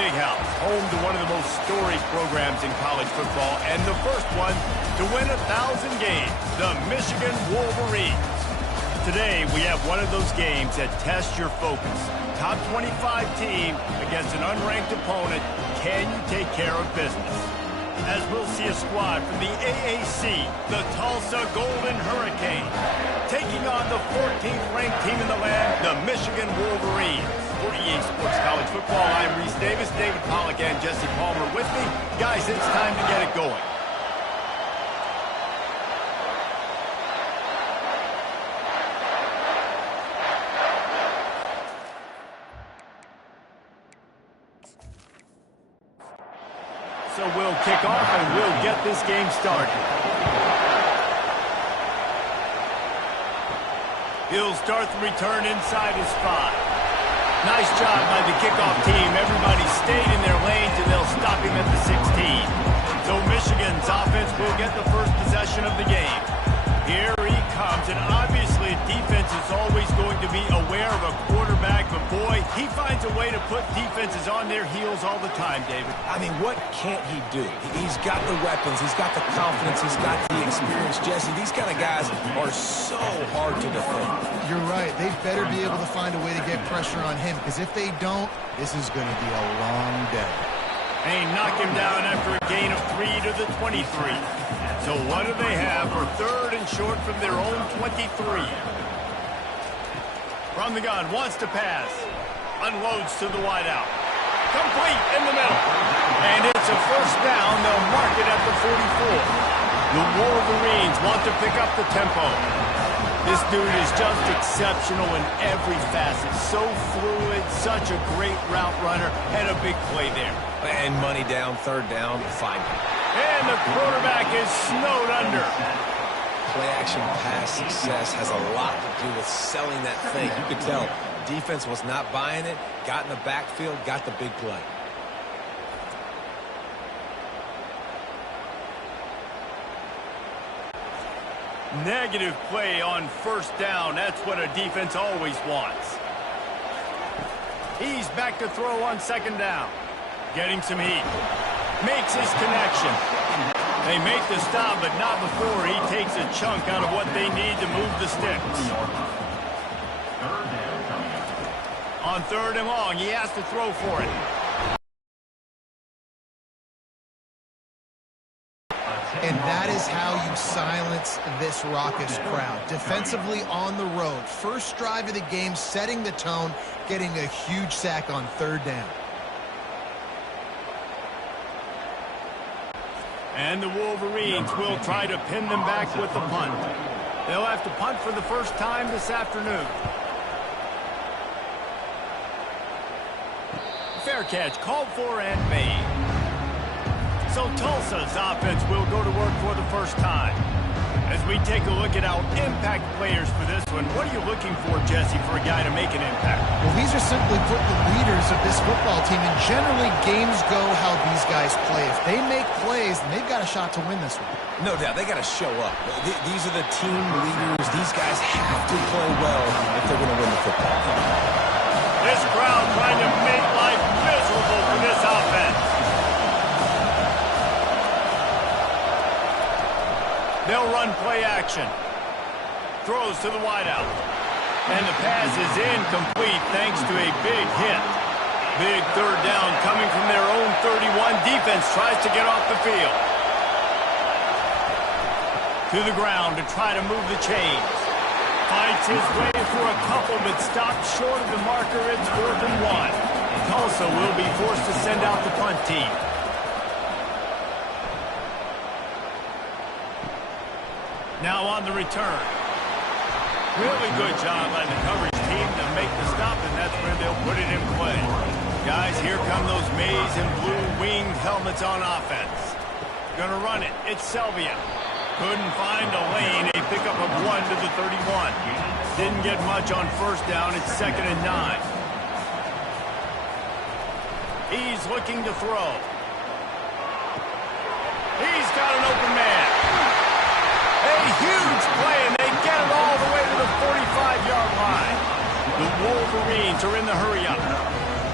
Big House, home to one of the most storied programs in college football, and the first one to win 1,000 games, the Michigan Wolverines. Today, we have one of those games that tests your focus. Top 25 team against an unranked opponent. Can you take care of business? As we'll see a squad from the AAC, the Tulsa Golden Hurricanes, taking on the 14th ranked team in the land, the Michigan Wolverines. For EA Sports College Football, I'm Reese Davis, David Pollack, and Jesse Palmer with me. Guys, it's time to get it going. So we'll kick off and we'll get this game started. He'll start the return inside his 5. Nice job by the kickoff team. Everybody stayed in their lanes and they'll stop him at the 16. So Michigan's offense will get the first possession of the game. Here he comes, and obviously defense is always going to be aware of a quarterback, but boy, he finds a way to put defenses on their heels all the time, David. I mean, what can't he do? He's got the weapons, he's got the confidence, he's got the experience. Jesse, these kind of guys are so hard to defend. You're right. They better be able to find a way to get pressure on him, because if they don't, this is going to be a long day. They knock him down after a gain of 3 to the 23. So what do they have for third and short from their own 23? From the gun, wants to pass. Unloads to the wideout. Complete in the middle. And it's a first down. They'll mark it at the 44. The Wolverines want to pick up the tempo. This dude is just exceptional in every facet. So fluid, such a great route runner, and a big play there. And money down, third down, fine. And the quarterback is snowed under. Play-action pass success has a lot to do with selling that thing. You could tell defense was not buying it, got in the backfield, got the big play. Negative play on first down. That's what a defense always wants. He's back to throw on second down. Getting some heat. Makes his connection. They make the stop, but not before he takes a chunk out of what they need to move the sticks. On third and long, he has to throw for it. And that is how you silence this raucous crowd. Defensively on the road. First drive of the game, setting the tone, getting a huge sack on third down. And the Wolverines will try to pin them back with the punt. They'll have to punt for the first time this afternoon. Fair catch called for and made. So Tulsa's offense will go to work for the first time. As we take a look at our impact players for this one, what are you looking for, Jesse, for a guy to make an impact? Well, these are simply put the leaders of this football team, and generally games go how these guys play. If they make plays, then they've got a shot to win this one. No doubt, they got to show up. These are the team leaders. These guys have to play well if they're going to win the football game. This crowd trying to make life miserable for this offense. They'll run play action. Throws to the wideout. And the pass is incomplete thanks to a big hit. Big third down coming from their own 31. Defense tries to get off the field. To the ground to try to move the chains. Fights his way for a couple, but stopped short of the marker. It's 4th and 1. Tulsa will be forced to send out the punt team. Now on the return. Really good job by the coverage team to make the stop, and that's where they'll put it in play. Guys, here come those maize and blue winged helmets on offense. Gonna run it. It's Selvia. Couldn't find a lane. A pickup of 1 to the 31. Didn't get much on first down. It's 2nd and 9. He's looking to throw. He's got an open man. A huge play, and they get it all the way to the 45-yard line. The Wolverines are in the hurry-up.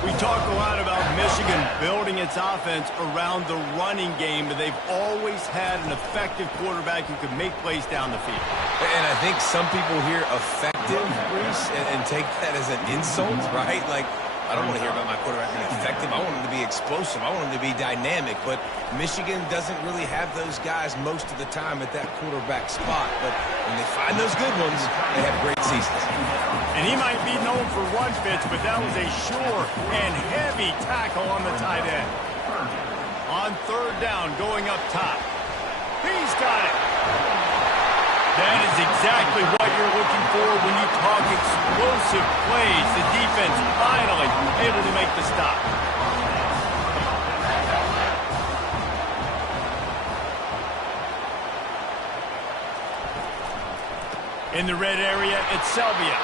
We talk a lot about Michigan building its offense around the running game, but they've always had an effective quarterback who can make plays down the field. And I think some people hear effective, Reese, and take that as an insult, right? Like, I don't want to hear about my quarterback being effective. I want him to be explosive. I want him to be dynamic. But Michigan doesn't really have those guys most of the time at that quarterback spot. But when they find those good ones, they have great seasons. And he might be known for run fits, but that was a sure and heavy tackle on the tight end. On third down, going up top. He's got it. That is exactly what you're looking for when you talk explosive plays. The defense finally able to make the stop. In the red area, it's Selvia.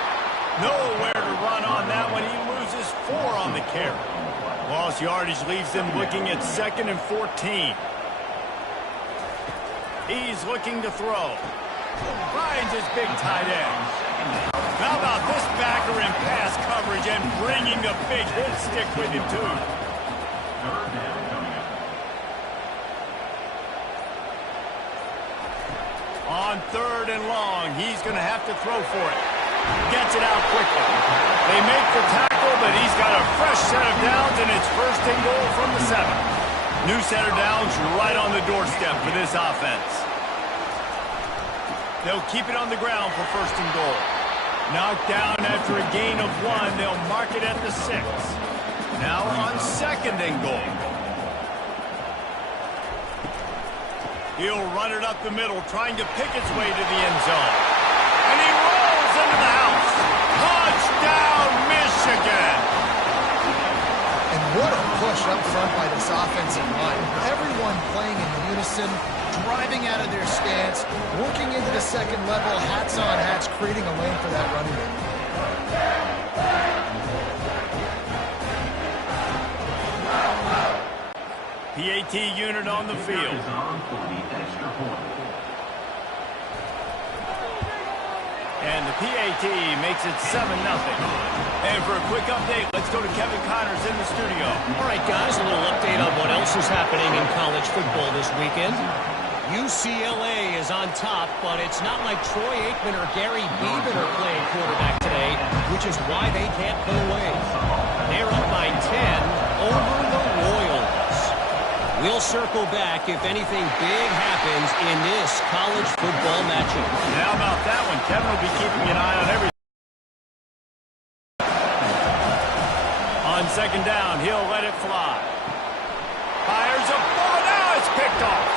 Nowhere to run on that one. He loses 4 on the carry. Lost yardage leaves them looking at 2nd and 14. He's looking to throw. Finds his big tight end. How about this backer in pass coverage and bringing the big hit stick with him, too? On 3rd and long, he's going to have to throw for it. Gets it out quickly. They make the tackle, but he's got a fresh set of downs, and it's 1st and goal from the 7. New set of downs right on the doorstep for this offense. They'll keep it on the ground for 1st and goal. Knocked down after a gain of 1. They'll mark it at the 6. Now on 2nd and goal. He'll run it up the middle, trying to pick its way to the end zone. And he rolls into the house. Touchdown, Michigan! And what a push up front by this offensive line. Everyone playing in unison, driving out of their stance, working into the 2nd level, hats on hats, creating a lane for that running back. PAT unit on the field. And the PAT makes it 7-0. And for a quick update, let's go to Kevin Connors in the studio. All right, guys, a little update on what else is happening in college football this weekend. UCLA is on top, but it's not like Troy Aikman or Gary Beeman are playing quarterback today, which is why they can't put away. They're up by 10 over the Royals. We'll circle back if anything big happens in this college football matchup. How about that one? Kevin will be keeping an eye on everything. On 2nd down, he'll let it fly. Fires a ball. Now it's picked off.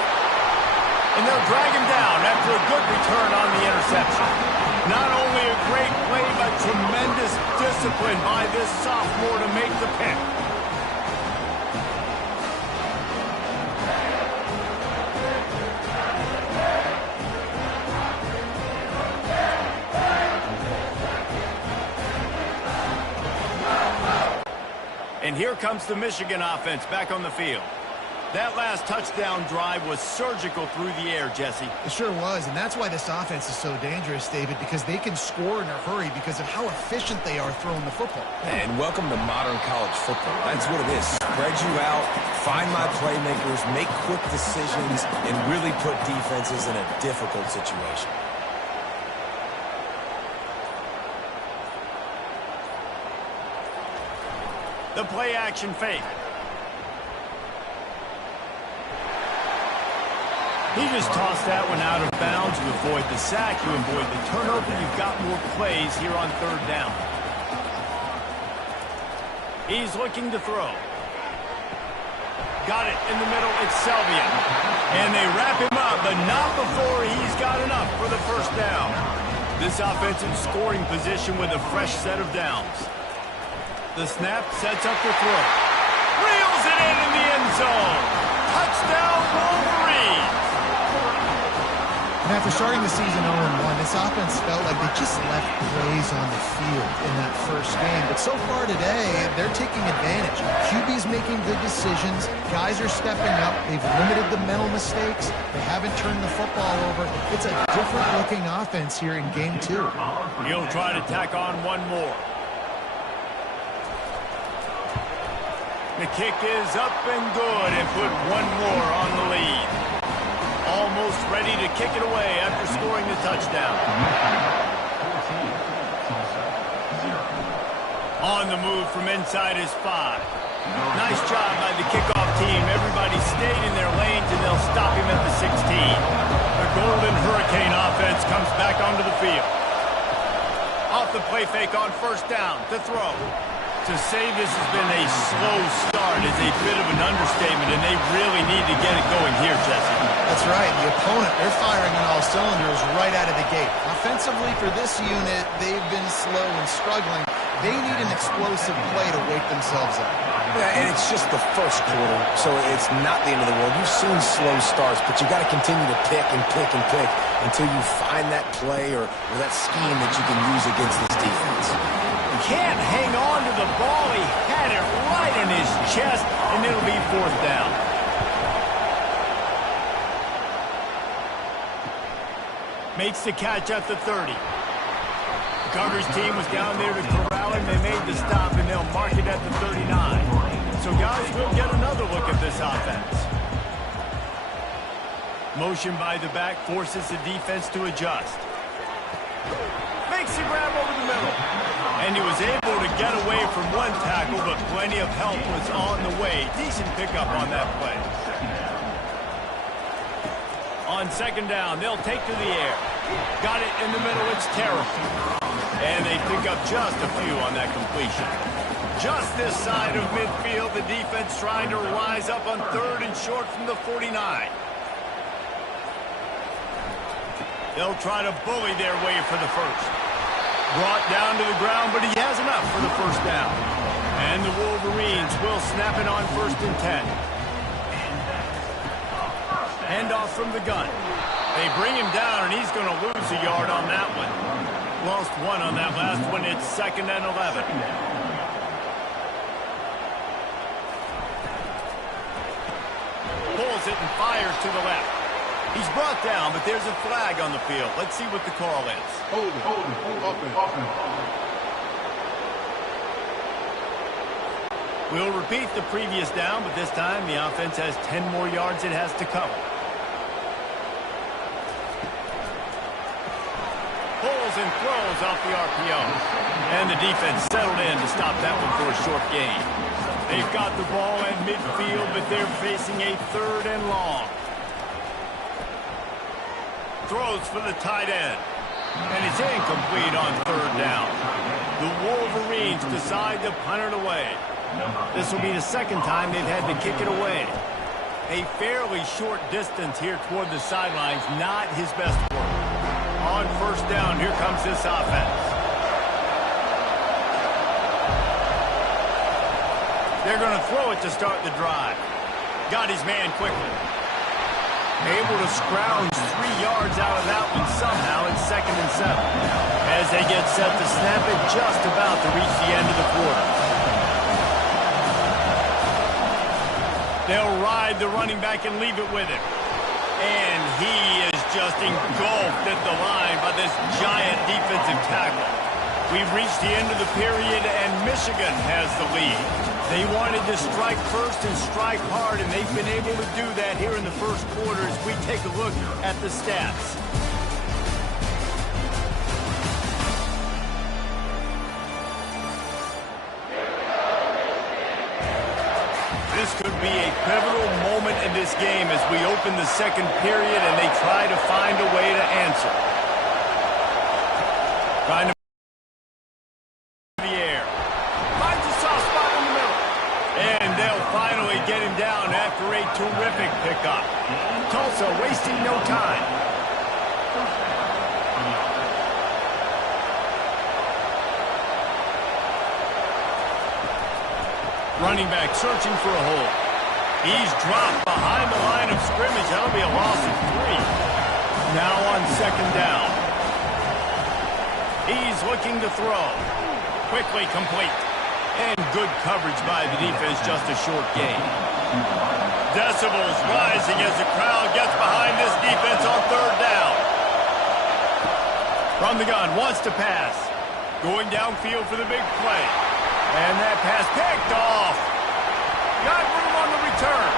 And they'll drag him down after a good return on the interception. Not only a great play, but tremendous discipline by this sophomore to make the pick. And here comes the Michigan offense back on the field. That last touchdown drive was surgical through the air, Jesse. It sure was, and that's why this offense is so dangerous, David, because they can score in a hurry because of how efficient they are throwing the football. And welcome to modern college football. That's what it is. Spread you out, find my playmakers, make quick decisions, and really put defenses in a difficult situation. The play action fake. He just tossed that one out of bounds. You avoid the sack, you avoid the turnover. You've got more plays here on 3rd down. He's looking to throw. Got it in the middle. It's Selvia. And they wrap him up, but not before he's got enough for the 1st down. This offensive scoring position with a fresh set of downs. The snap sets up the throw. Reels it in the end zone. Touchdown, Wolverines. And after starting the season 0-1, this offense felt like they just left plays on the field in that 1st game. But so far today, they're taking advantage. QB's making good decisions. Guys are stepping up. They've limited the mental mistakes. They haven't turned the football over. It's a different-looking offense here in Game 2. He'll try to tack on one more. The kick is up and good and put one more on the lead. Almost ready to kick it away after scoring the touchdown. On the move from inside his 5. Nice job by the kickoff team. Everybody stayed in their lanes, and they'll stop him at the 16. The Golden Hurricane offense comes back onto the field. Off the play fake on first down to throw. To say this has been a slow start is a bit of an understatement, and they really need to get it going here, Jesse. That's right. The opponent, they're firing on all cylinders right out of the gate. Offensively for this unit, they've been slow and struggling. They need an explosive play to wake themselves up. Yeah, and it's just the first quarter, so it's not the end of the world. You've seen slow starts, but you got to continue to pick and pick and pick until you find that play or that scheme that you can use against this defense. Can't hang on to the ball. He had it right in his chest, and it'll be fourth down. Makes the catch at the 30. The coverage team was down there to corral him. They made the stop, and they'll mark it at the 39. So, guys, we'll get another look at this offense. Motion by the back forces the defense to adjust. Makes the grab over the middle. And he was able to get away from one tackle, but plenty of help was on the way. Decent pickup on that play. On second down, they'll take to the air. Got it in the middle, it's Terrell. And they pick up just a few on that completion. Just this side of midfield, the defense trying to rise up on third and short from the 49. They'll try to bully their way for the first. Brought down to the ground, but he has enough for the first down. And the Wolverines will snap it on first and 10. Handoff from the gun. They bring him down, and he's going to lose a yard on that one. Lost one on that last one. It's second and 11. Pulls it and fires to the left. He's brought down, but there's a flag on the field. Let's see what the call is. Hold it. We'll repeat the previous down, but this time the offense has 10 more yards it has to cover. Pulls and throws off the RPO. And the defense settled in to stop that one for a short gain. They've got the ball at midfield, but they're facing a third and long. Throws for the tight end. And it's incomplete on third down. The Wolverines decide to punt it away. This will be the second time they've had to kick it away. A fairly short distance here toward the sidelines, not his best work. On first down, here comes this offense. They're going to throw it to start the drive. Got his man quickly. Able to scrounge 3 yards out of that one somehow in second and 7. As they get set to snap it, just about to reach the end of the quarter. They'll ride the running back and leave it with him. And he is just engulfed at the line by this giant defensive tackle. We've reached the end of the period, and Michigan has the lead. They wanted to strike first and strike hard, and they've been able to do that here in the first quarter as we take a look at the stats. This could be a pivotal moment in this game as we open the second period and they try to find a way to answer. Trying to the air. Finds a soft spot in the middle. And they'll finally get him down after a terrific pickup. Tulsa wasting no time. Running back searching for a hole. He's dropped behind the line of scrimmage. That'll be a loss of 3. Now on second down. He's looking to throw. Quickly complete. And good coverage by the defense, just a short gain. Decibels rising as the crowd gets behind this defense on third down. From the gun, wants to pass. Going downfield for the big play. And that pass picked off. Got room on the return.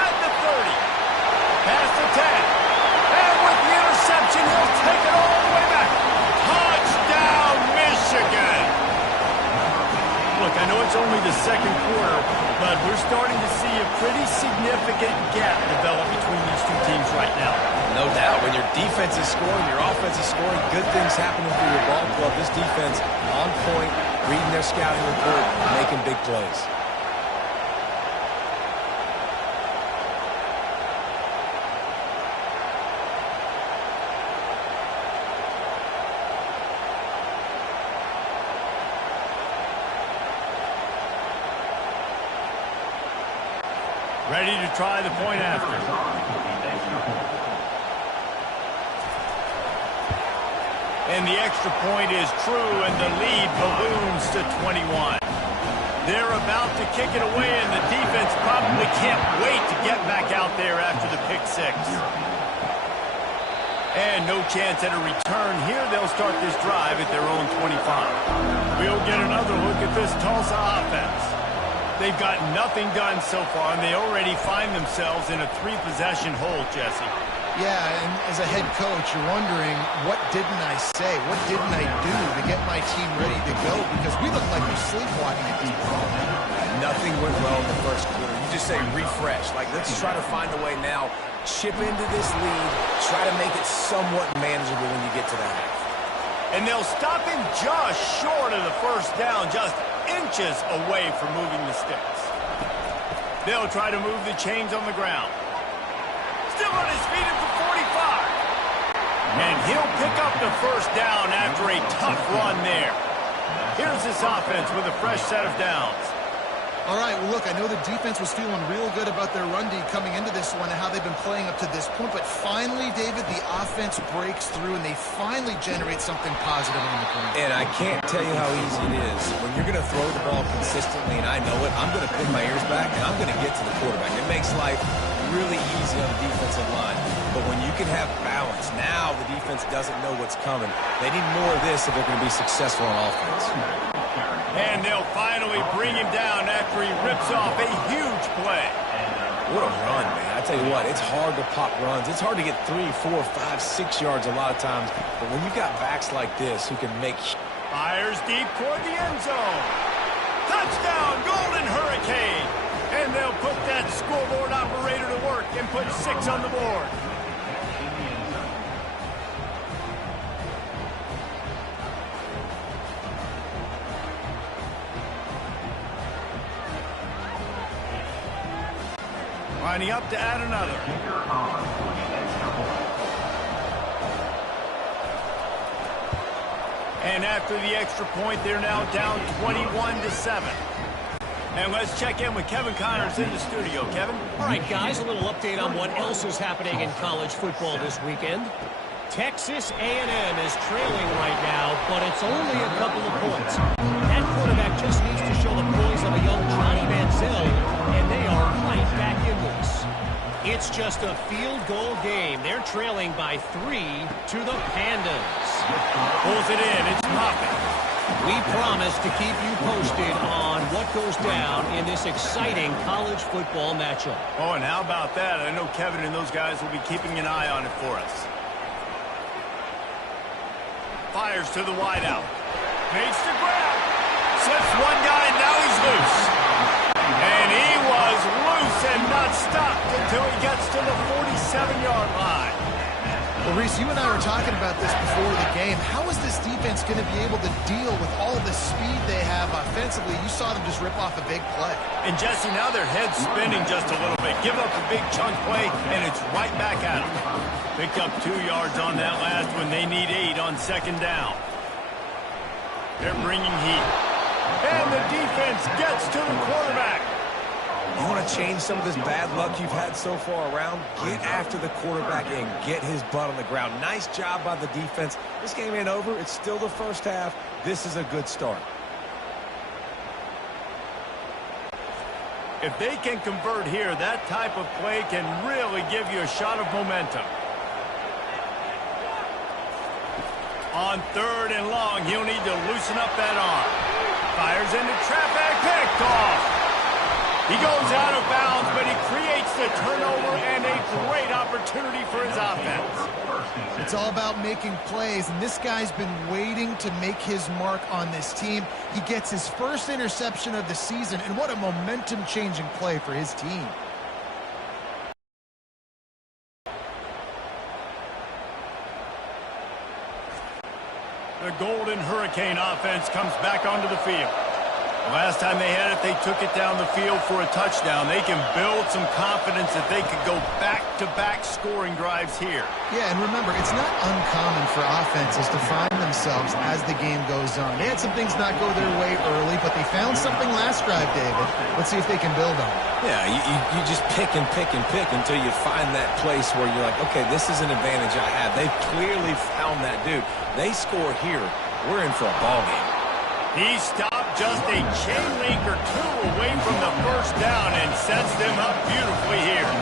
At the 30. Past the 10. And with the interception, he'll take it all the way back. Touchdown, Michigan! Look, I know it's only the second quarter, but we're starting to see a pretty significant gap develop between these two teams right now. No doubt. When your defense is scoring, your offense is scoring, good things happening for your ball club. This defense on point, reading their scouting report, making big plays. Ready to try the point after. And the extra point is true, and the lead balloons to 21. They're about to kick it away, and the defense probably can't wait to get back out there after the pick six. And no chance at a return here. They'll start this drive at their own 25. We'll get another look at this Tulsa offense. They've got nothing done so far, and they already find themselves in a three-possession hole, Jesse. Yeah, and as a head coach, you're wondering, what didn't I say? What didn't I do to get my team ready to go? Because we look like we're sleepwalking at this point. Nothing went well in the first quarter. You just say refresh. Like, let's try to find a way now. Chip into this lead. Try to make it somewhat manageable when you get to the half. And they'll stop him just short of the first down, just inches away from moving the sticks. They'll try to move the chains on the ground. Still on his feet at the 45. And he'll pick up the first down after a tough run there. Here's this offense with a fresh set of downs. All right, well, look, I know the defense was feeling real good about their run D coming into this one and how they've been playing up to this point, but finally, David, the offense breaks through and they finally generate something positive on the ground. And I can't tell you how easy it is. When you're going to throw the ball consistently, and I know it, I'm going to put my ears back and I'm going to get to the quarterback. It makes life really easy on the defensive line. But when you can have balance, now the defense doesn't know what's coming. They need more of this if they're going to be successful on offense. And they'll finally bring him down after he rips off a huge play. What a run, man. I tell you what, it's hard to pop runs. It's hard to get 3, 4, 5, 6 yards a lot of times. But when you've got backs like this who can make... Fires deep toward the end zone. Touchdown, Golden Hurricane. And they'll put that scoreboard operator to work and put 6 on the board. Lining up to add another. And after the extra point, they're now down 21-7. And let's check in with Kevin Connors in the studio. Kevin? All right, guys, a little update on what else is happening in college football this weekend. Texas A&M is trailing right now, but it's only a couple of points. That quarterback just needs to show the poise of a young Johnny Manziel, and they are right back in this. It's just a field goal game. They're trailing by 3 to the Pandas. Pulls it in. It's Moffitt. We promise to keep you posted on what goes down in this exciting college football matchup. Oh, and how about that? I know Kevin and those guys will be keeping an eye on it for us. Fires to the wideout. Makes the grab. Slips one guy, and now he's loose. And he was loose and not stopped until he gets to the 47-yard line. Well, Reese, you and I were talking about this before the game. How is this defense going to be able to deal with all the speed they have offensively? You saw them just rip off a big play. And, Jesse, now their head's spinning just a little bit. Give up a big chunk play, and it's right back at them. Picked up 2 yards on that last one. They need 8 on second down. They're bringing heat. And the defense gets to the quarterback. You want to change some of this bad luck you've had so far around? Get after the quarterback and get his butt on the ground. Nice job by the defense. This game ain't over. It's still the first half. This is a good start. If they can convert here, that type of play can really give you a shot of momentum. On 3rd and long, he'll need to loosen up that arm. Fires into traffic, picked off. He goes out of bounds, but he creates the turnover and a great opportunity for his offense. It's all about making plays, and this guy's been waiting to make his mark on this team. He gets his first interception of the season, and what a momentum-changing play for his team. The Golden Hurricane offense comes back onto the field. The last time they had it, they took it down the field for a touchdown. They can build some confidence that they could go back-to-back scoring drives here. Yeah, and remember, it's not uncommon for offenses to find themselves as the game goes on. They had some things not go their way early, but they found something last drive, David. Let's see if they can build on it. Yeah, you just pick and pick and pick until you find that place where you're like, okay, this is an advantage I have. They've clearly found that dude. They score here, we're in for a ball game. He stopped just a chain link or two away from the first down and sets them up beautifully here.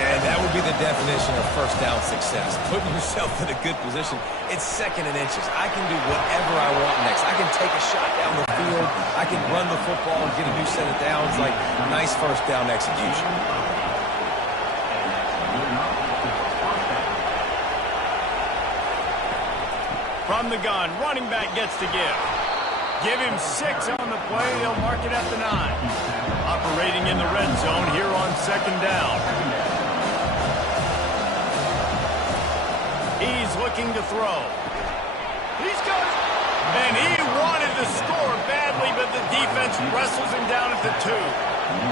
And that would be the definition of first down success. Putting yourself in a good position. It's second and inches. I can do whatever I want next. I can take a shot down the field. I can run the football and get a new set of downs. Like, nice first down execution. From the gun, running back gets to give. Give him 6 on the play. They'll mark it at the 9. Operating in the red zone here on second down. He's looking to throw. He's got it. And he wanted to score badly, but the defense wrestles him down at the 2.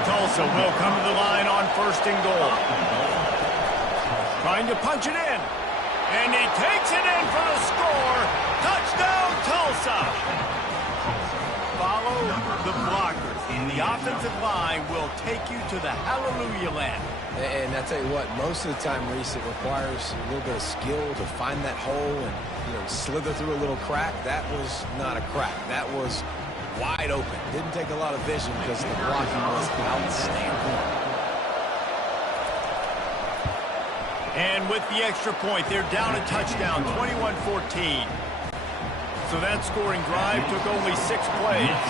Tulsa will come to the line on first and goal. Trying to punch it in. And he takes it in for the score. Touchdown, Tulsa. Follow the blockers. The offensive line will take you to the hallelujah land. And I tell you what, most of the time, Reese, it requires a little bit of skill to find that hole and, slither through a little crack. That was not a crack. That was wide open. Didn't take a lot of vision because the blocking was outstanding. And with the extra point, they're down a touchdown, 21-14. So that scoring drive took only 6 plays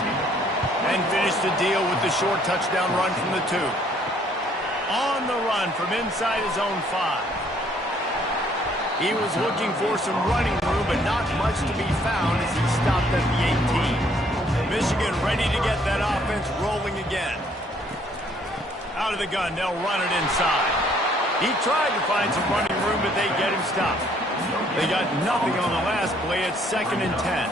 and finished the deal with the short touchdown run from the 2. On the run from inside his own 5. He was looking for some running room, but not much to be found as he stopped at the 18. Michigan ready to get that offense rolling again. Out of the gun, they'll run it inside. He tried to find some running room, but they get him stopped. They got nothing on the last play. It's 2nd and 10.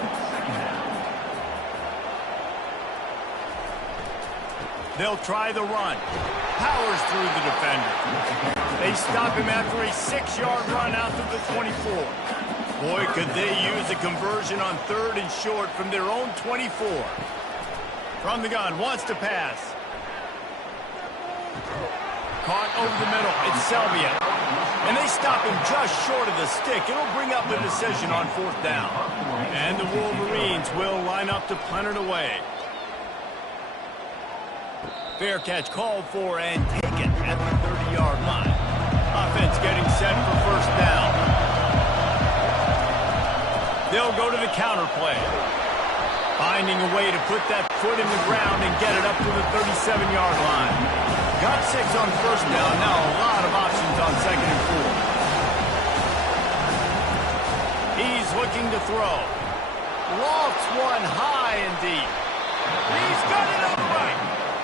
They'll try the run. Powers through the defender. They stop him after a 6-yard run out to the 24. Boy, could they use a conversion on 3rd and short from their own 24. From the gun, wants to pass. Caught over the middle. It's Selvia. And they stop him just short of the stick. It'll bring up the decision on 4th down. And the Wolverines will line up to punt it away. Fair catch called for and taken at the 30-yard line. Offense getting set for first down. They'll go to the counter play. Finding a way to put that foot in the ground and get it up to the 37-yard line. Got 6 on first down. Now a lot of options on 2nd and 4. He's looking to throw. Lofts one high and deep. He's got it upright.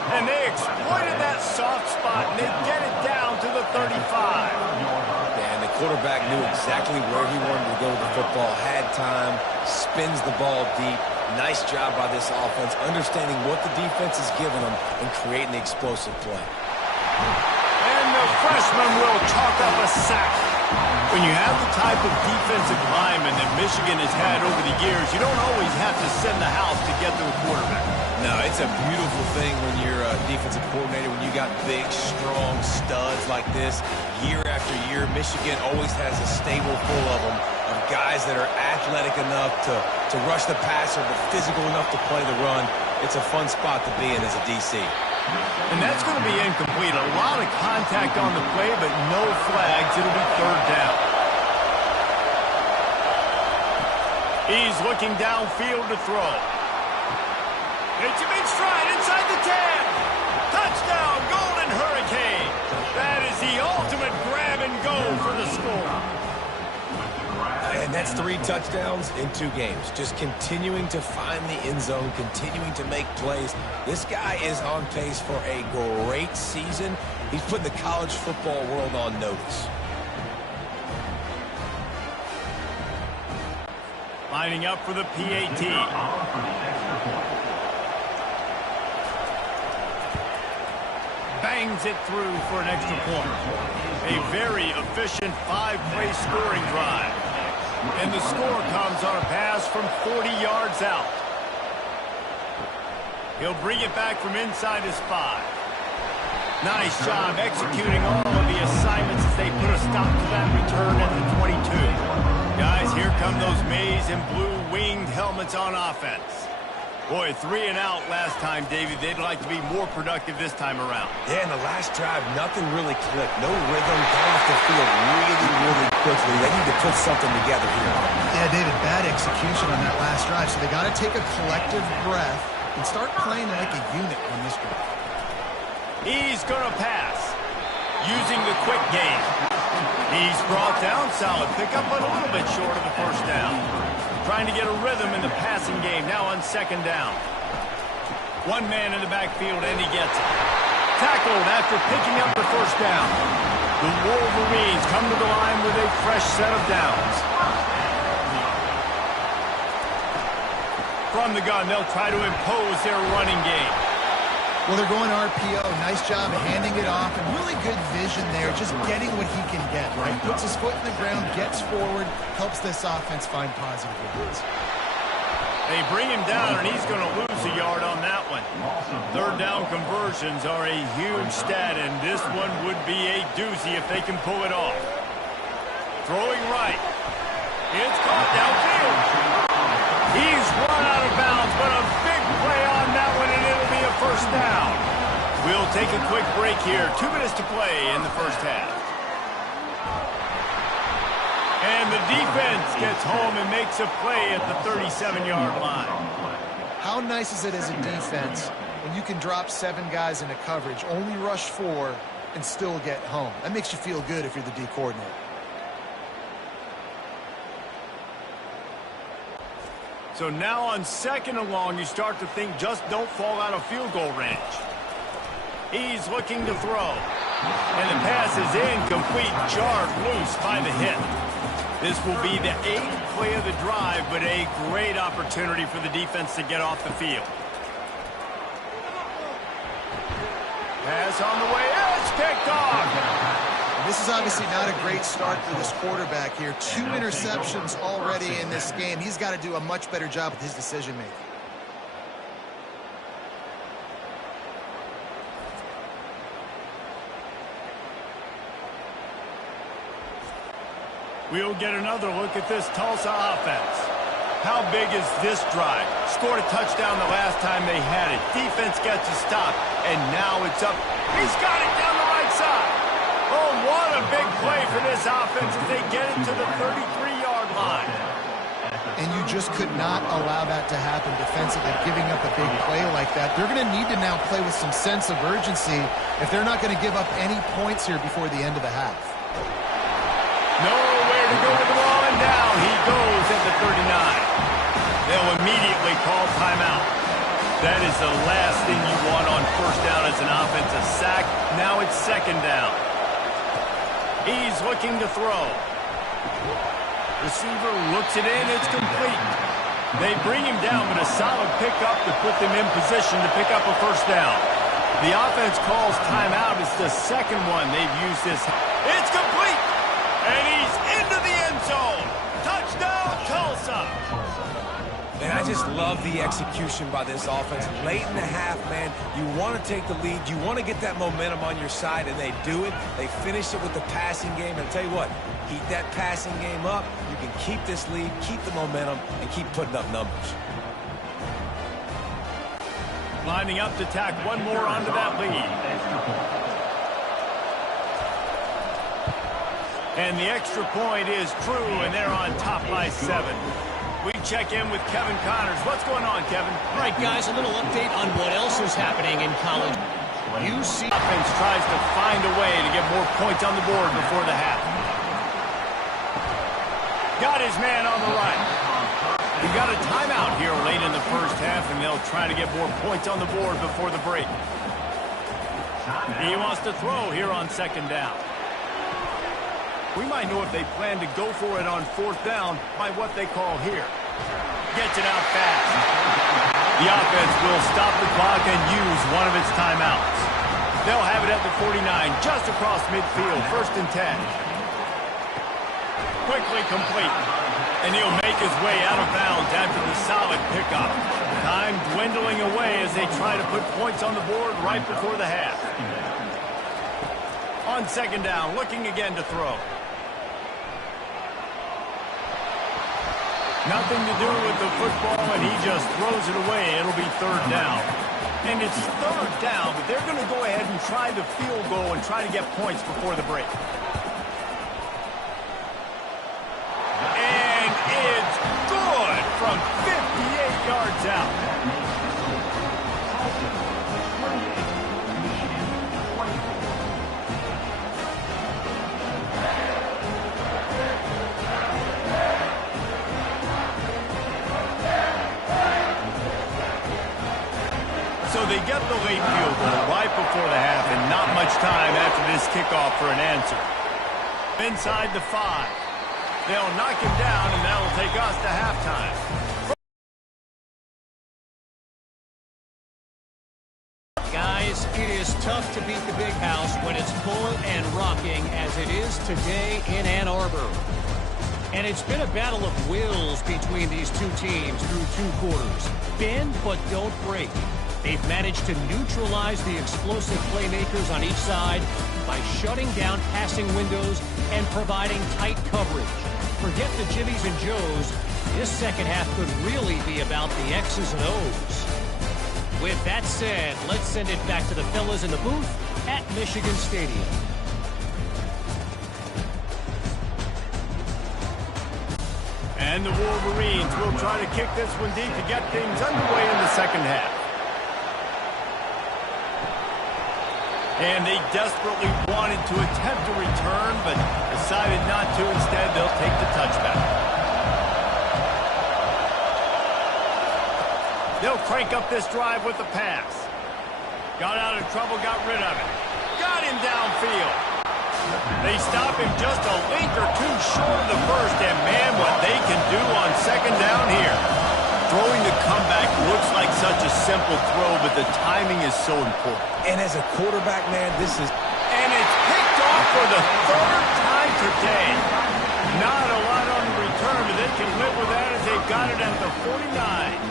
And they exploited that soft spot, and they get it down to the 35. Yeah, and the quarterback knew exactly where he wanted to go with the football, had time, spins the ball deep. Nice job by this offense, understanding what the defense is giving them and creating the explosive play. And the freshman will chalk up a sack. When you have the type of defensive lineman that Michigan has had over the years, you don't always have to send the house to get to the quarterback. No, it's a beautiful thing when you're a defensive coordinator, when you got big, strong studs like this. Year after year, Michigan always has a stable full of them, of guys that are athletic enough to rush the passer, but physical enough to play the run. It's a fun spot to be in as a DC. And that's going to be incomplete. A lot of contact on the play, but no flags. It'll be 3rd down. He's looking downfield to throw. It's him in stride inside the 10. Touchdown! That's 3 touchdowns in 2 games. Just continuing to find the end zone, continuing to make plays. This guy is on pace for a great season. He's putting the college football world on notice. Lining up for the PAT. Bangs it through for an extra point. A very efficient 5-play scoring drive. And the score comes on a pass from 40 yards out. He'll bring it back from inside his 5. Nice job executing all of the assignments as they put a stop to that return at the 22. Guys, here come those maize and blue winged helmets on offense. Boy, 3 and out last time, David. They'd like to be more productive this time around. Yeah, in the last drive, nothing really clicked. No rhythm, got off the field really quickly. They need to put something together here. Yeah, David, bad execution on that last drive, so they got to take a collective breath and start playing like a unit on this drive. He's going to pass, using the quick game. He's brought down, solid pickup, but a little bit short of the first down. Trying to get a rhythm in the passing game, now on 2nd down. 1 man in the backfield, and he gets it. Tackled after picking up the first down. The Wolverines come to the line with a fresh set of downs. From the gun, they'll try to impose their running game. Well, they're going RPO. Nice job of handing it off, and really good vision there, just getting what he can get, right? Puts his foot in the ground, gets forward, helps this offense find positive yards. They bring him down, and he's going to lose a yard on that one. 3rd down conversions are a huge stat, and this one would be a doozy if they can pull it off. Throwing right. It's caught downfield. He's run out of bounds, but a big play on that one, and it'll be a first down. We'll take a quick break here. 2 minutes to play in the first half. And the defense gets home and makes a play at the 37-yard line. How nice is it as a defense when you can drop 7 guys into coverage, only rush 4, and still get home? That makes you feel good if you're the D coordinator. So now on 2nd and long, you start to think just don't fall out of field goal range. He's looking to throw. And the pass is incomplete, jarred loose by the hit. This will be the 8th play of the drive, but a great opportunity for the defense to get off the field. Pass on the way, it's picked off. This is obviously not a great start for this quarterback here. 2 interceptions already in this game. He's got to do a much better job with his decision-making. We'll get another look at this Tulsa offense. How big is this drive? Scored a touchdown the last time they had it. Defense gets a stop, and now it's up. He's got it down the right side. Oh, what a big play for this offense as they get it to the 33-yard line. And you just could not allow that to happen defensively, giving up a big play like that. They're going to need to now play with some sense of urgency if they're not going to give up any points here before the end of the half. Nowhere to go with the ball, and down he goes at the 39. They'll immediately call timeout. That is the last thing you want on first down as an offensive sack. Now it's 2nd down. He's looking to throw. Receiver looks it in. It's complete. They bring him down, but a solid pickup to put them in position to pick up a first down. The offense calls timeout. It's the 2nd one they've used this. It's complete. And he's into the end zone. Touchdown, Tulsa. Man, I just love the execution by this offense. Late in the half, man, you want to take the lead. You want to get that momentum on your side, and they do it. They finish it with the passing game. And I'll tell you what, keep that passing game up. You can keep this lead, keep the momentum, and keep putting up numbers. Lining up to tack one more onto that lead. And the extra point is true, and they're on top by 7. We check in with Kevin Connors. What's going on, Kevin? All right, guys, a little update on what else is happening in college. UC offense tries to find a way to get more points on the board before the half. Got his man on the right. We got a timeout here late in the first half, and they'll try to get more points on the board before the break. He wants to throw here on second down. We might know if they plan to go for it on fourth down by what they call here. Gets it out fast. The offense will stop the clock and use one of its timeouts. They'll have it at the 49, just across midfield, 1st and 10. Quickly complete. And he'll make his way out of bounds after the solid pickup. Time dwindling away as they try to put points on the board right before the half. On second down, looking again to throw. Nothing to do with the football, and he just throws it away. It'll be 3rd down. And it's 3rd down, but they're going to go ahead and try the field goal and try to get points before the break. And it's good from 58 yards out. So they get the late field goal right before the half, and not much time after this kickoff for an answer. Inside the 5. They'll knock him down, and that'll take us to halftime. Guys, it is tough to beat the big house when it's full and rocking as it is today in Ann Arbor. And it's been a battle of wills between these two teams through 2 quarters. Bend, but don't break. They've managed to neutralize the explosive playmakers on each side by shutting down passing windows and providing tight coverage. Forget the Jimmies and Joes. This second half could really be about the X's and O's. With that said, let's send it back to the fellas in the booth at Michigan Stadium. And the Wolverines will try to kick this one deep to get things underway in the second half. And they desperately wanted to attempt a return, but decided not to. Instead, they'll take the touchback. They'll crank up this drive with the pass. Got out of trouble, got rid of it. Got him downfield. They stop him just a link or two short of the first, and man, what they can do on second down here. Throwing the comeback looks like such a simple throw, but the timing is so important. And as a quarterback, man, this is... And it's picked off for the 3rd time today. Not a lot on the return, but they can live with that as they've got it at the 49.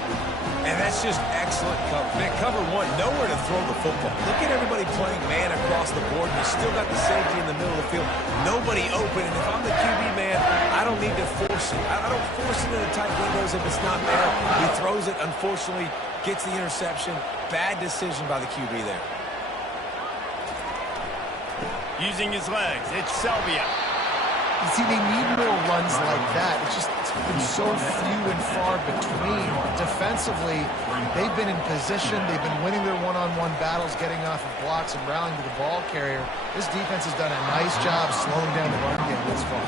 And that's just excellent cover. Man, cover 1, nowhere to throw the football. Look at everybody playing man across the board, and you still got the safety in the middle of the field. Nobody open, and if I'm the QB, man, I don't need to force it. I don't force it into tight windows if it's not there. He throws it, unfortunately, gets the interception. Bad decision by the QB there. Using his legs, it's Selvia. You see, they need more runs like that. It's been so few and far between. Defensively, they've been in position. They've been winning their one-on-one battles, getting off of blocks and rallying to the ball carrier. This defense has done a nice job slowing down the run game this far.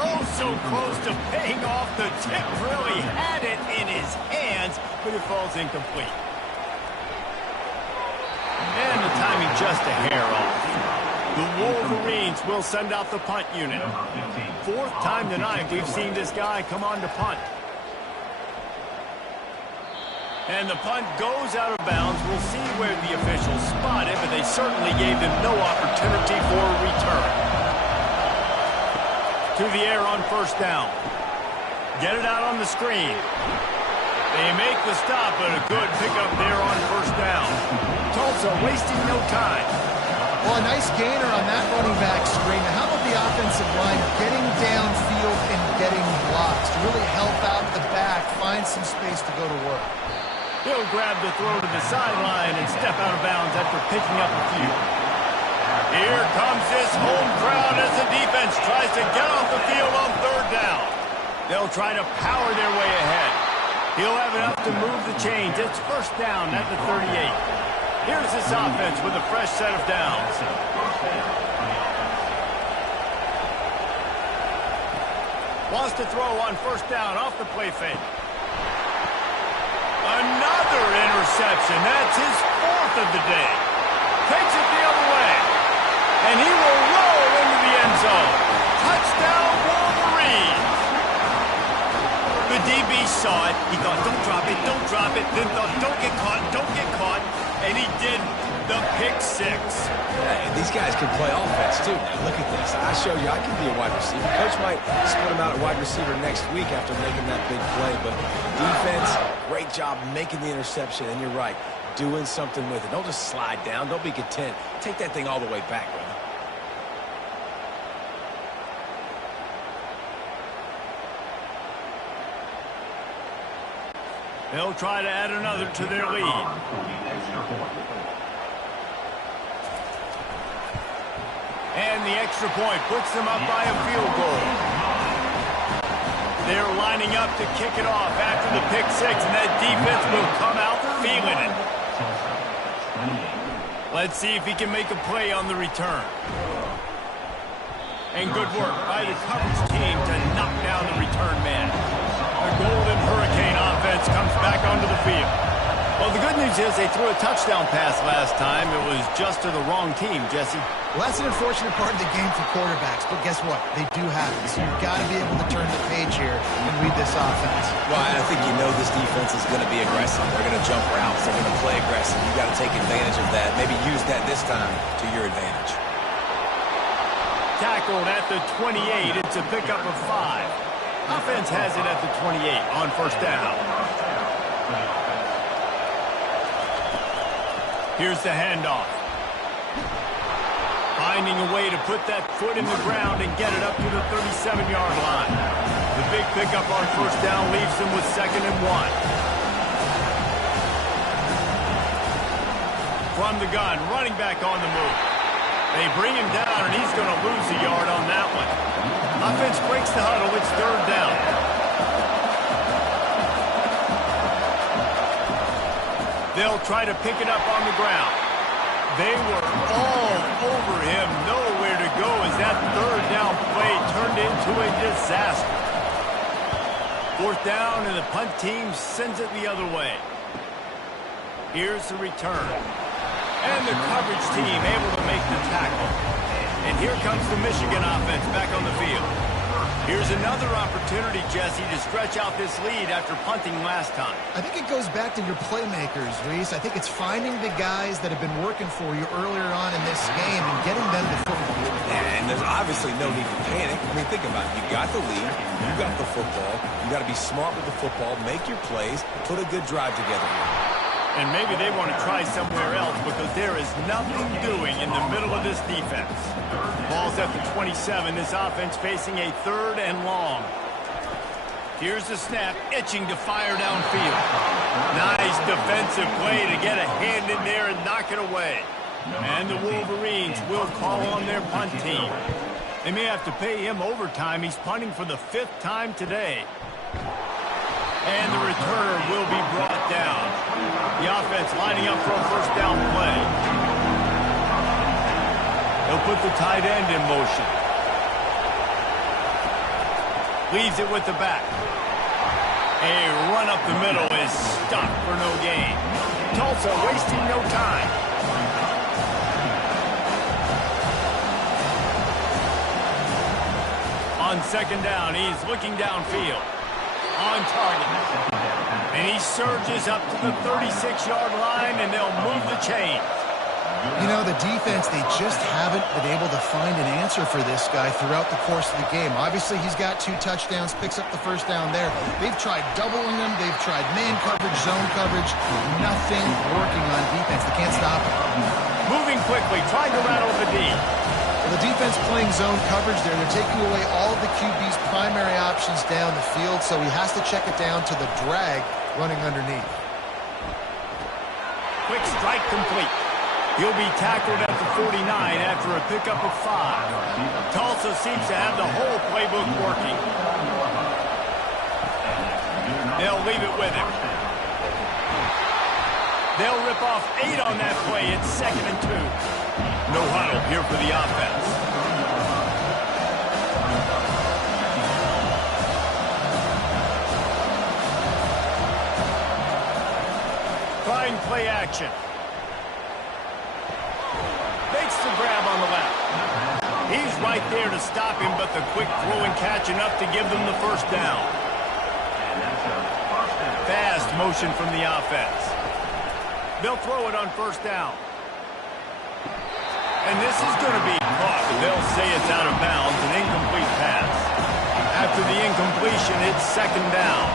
Oh, so close to paying off. The tip really had it in his hands, but it falls incomplete. And the timing just a hair off. The Wolverines will send out the punt unit. 4th time tonight we've seen this guy come on to punt. And the punt goes out of bounds. We'll see where the officials spot it, but they certainly gave them no opportunity for a return. To the air on 1st down. Get it out on the screen. They make the stop, but a good pickup there on 1st down. Tulsa wasting no time. Well, a nice gainer on that running back screen. How about the offensive line getting downfield and getting blocks to really help out the back, find some space to go to work? He'll grab the throw to the sideline and step out of bounds after picking up a few. Here comes this home crowd as the defense tries to get off the field on 3rd down. They'll try to power their way ahead. He'll have enough to move the chains. It's 1st down at the 38. Here's this offense with a fresh set of downs. Wants to throw on first down off the play fake. Another interception. That's his fourth of the day. Takes it the other way. And he will roll into the end zone. Touchdown, Wolverines. The DB saw it. He thought, don't drop it, don't drop it. Then thought, don't get caught, don't get caught. And he didn't. The pick six. Yeah, and these guys can play offense, too. Now, look at this. I showed you I can be a wide receiver. Coach might split him out at wide receiver next week after making that big play. But defense, great job making the interception. And you're right, doing something with it. Don't just slide down. Don't be content. Take that thing all the way back, brother. They'll try to add another to their lead. And the extra point puts them up by a field goal. They're lining up to kick it off after the pick six, and that defense will come out feeling it. Let's see if he can make a play on the return. And good work by the coverage team to knock down the return man. The Golden Hurricane offense comes back onto the field. Well, the good news is they threw a touchdown pass last time. It was just to the wrong team, Jesse. Well, that's an unfortunate part of the game for quarterbacks, but guess what? They do have it, so you've got to be able to turn the page here and read this offense. Well, I think you know this defense is going to be aggressive. They're going to jump routes. They're going to play aggressive. You've got to take advantage of that. Maybe use that this time to your advantage. Tackled at the 28. It's a pickup of 5. Offense has it at the 28 on first down. Here's the handoff. Finding a way to put that foot in the ground and get it up to the 37-yard line. The big pickup on first down leaves them with 2nd and 1. From the gun, running back on the move. They bring him down, and he's going to lose a yard on that one. Offense breaks the huddle. It's 3rd down. They'll try to pick it up on the ground. They were all over him. Nowhere to go as that 3rd down play turned into a disaster. 4th down, and the punt team sends it the other way. Here's the return. And the coverage team able to make the tackle. And here comes the Michigan offense back on the field. Here's another opportunity, Jesse, to stretch out this lead after punting last time. I think it goes back to your playmakers, Reese. I think it's finding the guys that have been working for you earlier on in this game and getting them to football. And there's obviously no need to panic. I mean, think about it. You got the lead. You got the football. You got to be smart with the football. Make your plays. Put a good drive together here. And maybe they want to try somewhere else because there is nothing doing in the middle of this defense. Ball's at the 27. This offense facing a 3rd and long. Here's the snap, itching to fire downfield. Nice defensive play to get a hand in there and knock it away. And the Wolverines will call on their punt team. They may have to pay him overtime. He's punting for the 5th time today. And the returner will be brought down. The offense lining up for a first down play. They'll put the tight end in motion. Leaves it with the back. A run up the middle is stopped for no gain. Tulsa wasting no time. On 2nd down, he's looking downfield. On target. And he surges up to the 36-yard line, and they'll move the chain. You know, the defense, they just haven't been able to find an answer for this guy throughout the course of the game. Obviously, he's got 2 touchdowns, picks up the first down there. They've tried doubling him. They've tried man coverage, zone coverage. Nothing working on defense. They can't stop him. Moving quickly, trying to rattle the D. Well, the defense playing zone coverage there. They're taking away all of the QB's primary options down the field, so he has to check it down to the drag running underneath. Quick strike complete. He'll be tackled at the 49 after a pickup of 5. Tulsa seems to have the whole playbook working. They'll leave it with him. They'll rip off 8 on that play. It's 2nd and 2. No huddle here for the offense. play action. Makes the grab on the left. He's right there to stop him, but the quick throw and catch enough to give them the first down. Fast motion from the offense. They'll throw it on first down. And this is going to be caught. They'll say it's out of bounds, an incomplete pass. After the incompletion, it's second down.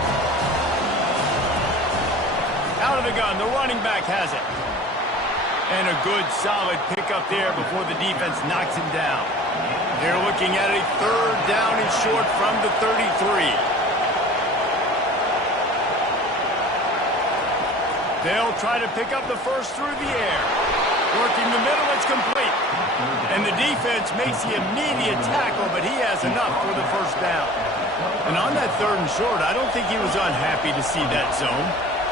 Out of the gun, the running back has it. And a good, solid pickup there before the defense knocks him down. They're looking at a third down and short from the 33. They'll try to pick up the first through the air. Working the middle, it's complete. And the defense makes the immediate tackle, but he has enough for the first down. And on that third and short, I don't think he was unhappy to see that zone.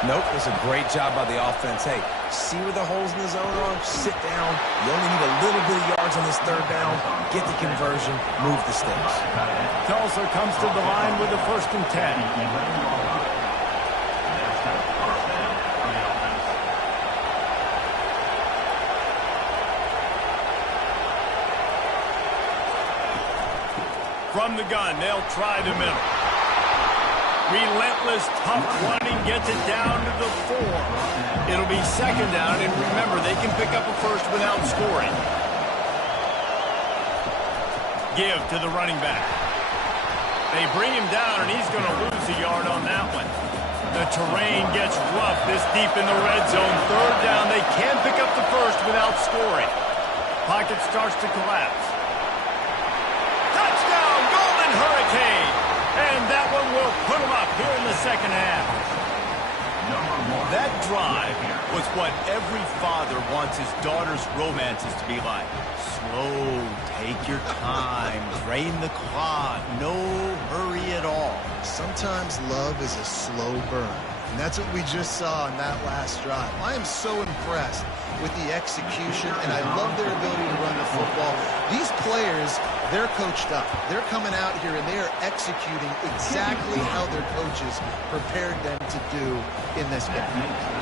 Nope, it was a great job by the offense. Hey, see where the holes in the zone are? Sit down. You only need a little bit of yards on this third down. Get the conversion. Move the sticks. Tulsa comes to the line with a 1st and 10. From the gun, they'll try the middle. Relentless, tough running gets it down to the 4. It'll be second down, and remember, they can pick up a first without scoring. Give to the running back. They bring him down, and he's going to lose a yard on that one. The terrain gets rough this deep in the red zone. Third down, they can pick up the first without scoring. Pocket starts to collapse. Touchdown, Golden Hurricane! And that one will put them up here in the second half. That drive was what every father wants his daughter's romances to be like. Slow, take your time, drain the clock, no hurry at all. Sometimes love is a slow burn, and that's what we just saw in that last drive. I am so impressed with the execution, and I love their ability to run the football. These players, they're coached up. They're coming out here, and they are executing exactly how their coaches prepared them to do in this game.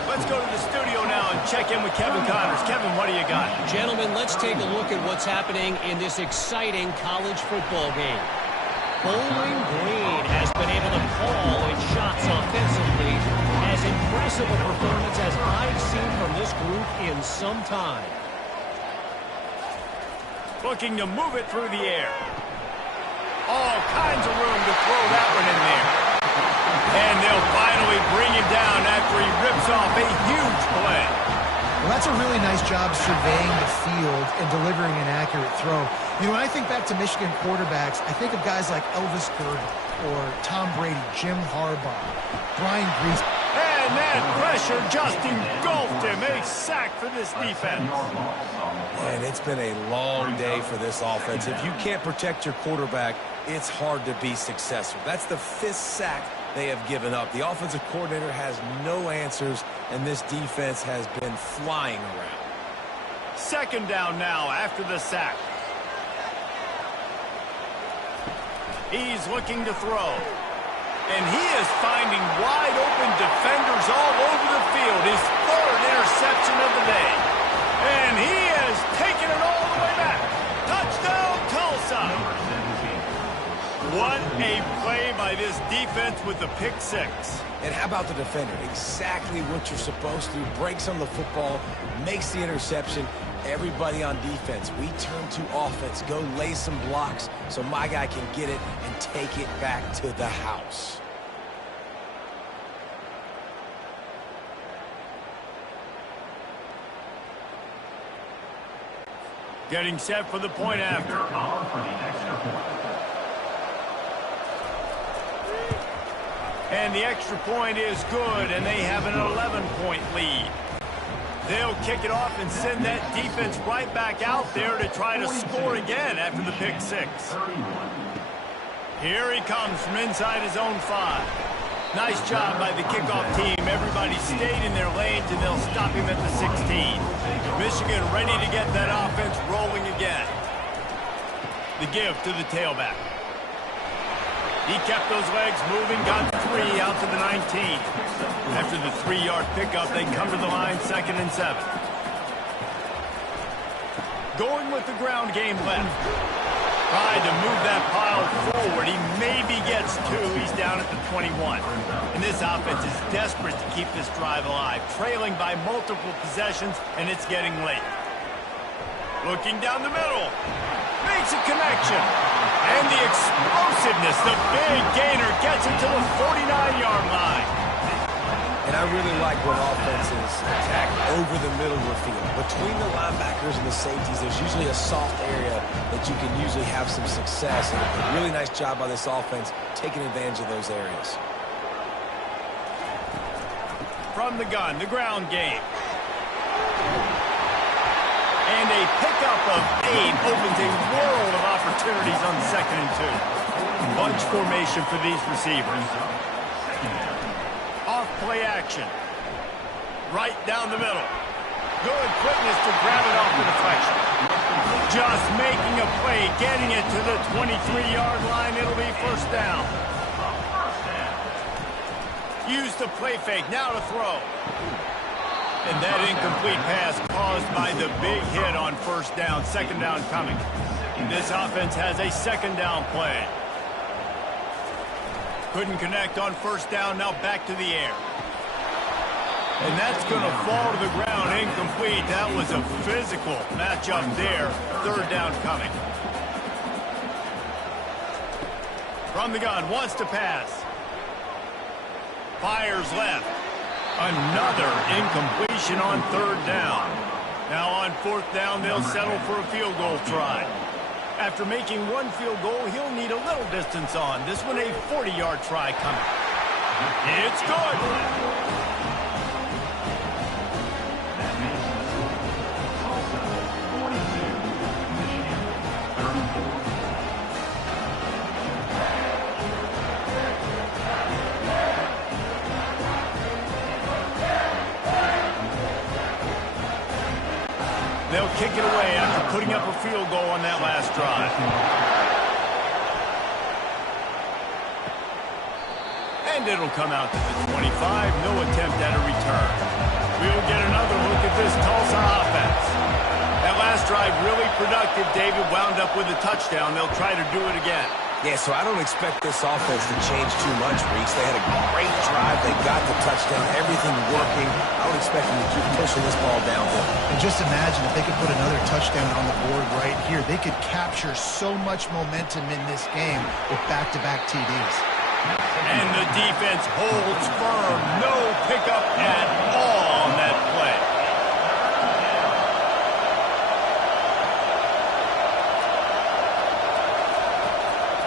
Let's go to the studio now and check in with Kevin Connors. Kevin, what do you got? Gentlemen, let's take a look at what's happening in this exciting college football game. Bowling Green has been able to call its shots offensively. As impressive a performance as I've seen from this group in some time. Looking to move it through the air. All kinds of room to throw that one in there. And they'll finally bring him down after he rips off a huge play. Well, that's a really nice job surveying the field and delivering an accurate throw. You know, when I think back to Michigan quarterbacks, I think of guys like Elvis Gurley or Tom Brady, Jim Harbaugh, Brian Grease. And that pressure just engulfed him. A sack for this defense. And it's been a long day for this offense. If you can't protect your quarterback, it's hard to be successful. That's the 5th sack they have given up. The offensive coordinator has no answers, and this defense has been flying around. Second down now after the sack. He's looking to throw. And he is finding wide-open defenders all over the field. His 3rd interception of the day. And he has taken it all the way back. Touchdown, Tulsa. What a play by this defense with the pick 6. And how about the defender? Exactly what you're supposed to. Breaks on the football, makes the interception. Everybody on defense, we turn to offense. Go lay some blocks so my guy can get it and take it back to the house. Getting set for the point after. And the extra point is good, and they have an 11-point lead. They'll kick it off and send that defense right back out there to try to score again after the pick 6. Here he comes from inside his own 5. Nice job by the kickoff team. Everybody stayed in their lanes, and they'll stop him at the 16. Michigan ready to get that offense rolling again. The give to the tailback. He kept those legs moving, got 3 out to the 19. After the 3-yard pickup, they come to the line 2nd and 7. Going with the ground game left. Tried to move that pile forward. He maybe gets 2. He's down at the 21. And this offense is desperate to keep this drive alive, trailing by multiple possessions, and it's getting late. Looking down the middle. Makes a connection. And the explosiveness, the big gainer, gets him to the 49-yard line. And I really like when offenses attack over the middle of the field. Between the linebackers and the safeties, there's usually a soft area that you can usually have some success. And a really nice job by this offense taking advantage of those areas. From the gun, the ground game. And a pickup of 8 opens a world of opportunities on 2nd and 2. Bunch formation for these receivers. Off play action. Right down the middle. Good quickness to grab it off the deflection. Just making a play, getting it to the 23-yard line. It'll be 1st down. Use the play fake, now to throw. And that incomplete pass caused by the big hit on 1st down. 2nd down coming. This offense has a 2nd down play. Couldn't connect on 1st down, now back to the air. And that's going to fall to the ground, incomplete. That was a physical matchup there. 3rd down coming. From the gun, wants to pass. Fires left. Another incompletion on 3rd down. Now on 4th down, they'll settle for a field goal try. After making 1 field goal, he'll need a little distance on. This one a 40-yard try coming. It's good. They'll kick it away after putting up a field goal on that last drive. And it'll come out to the 25. No attempt at a return. We'll get another look at this Tulsa offense. That last drive really productive. David wound up with a touchdown. They'll try to do it again. Yeah, so I don't expect this offense to change too much, Reese. They had a great drive. They got the touchdown. Everything working. I would expect them to keep pushing this ball downhill. And just imagine if they could put another touchdown on the board right here. They could capture so much momentum in this game with back-to-back TDs. And the defense holds firm. No pickup at all on that play.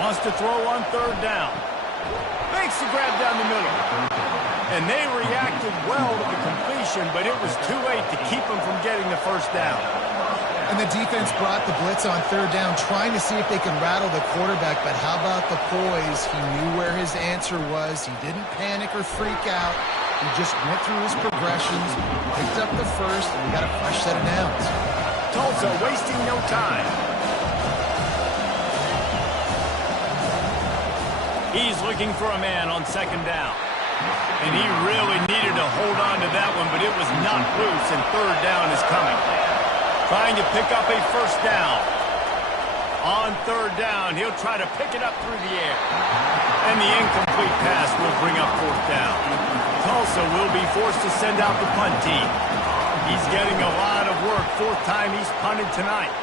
Wants to throw on 3rd down. Makes the grab down the middle. And they reacted well to the completion, but it was too late to keep them from getting the 1st down. And the defense brought the blitz on 3rd down, trying to see if they could rattle the quarterback. But how about the poise? He knew where his answer was. He didn't panic or freak out. He just went through his progressions, picked up the 1st, and we got a fresh set of downs. Tulsa wasting no time. He's looking for a man on 2nd down. And he really needed to hold on to that one, but it was not loose, and 3rd down is coming. Trying to pick up a 1st down. On 3rd down, he'll try to pick it up through the air. And the incomplete pass will bring up 4th down. Tulsa will be forced to send out the punt team. He's getting a lot of work. 4th time he's punted tonight.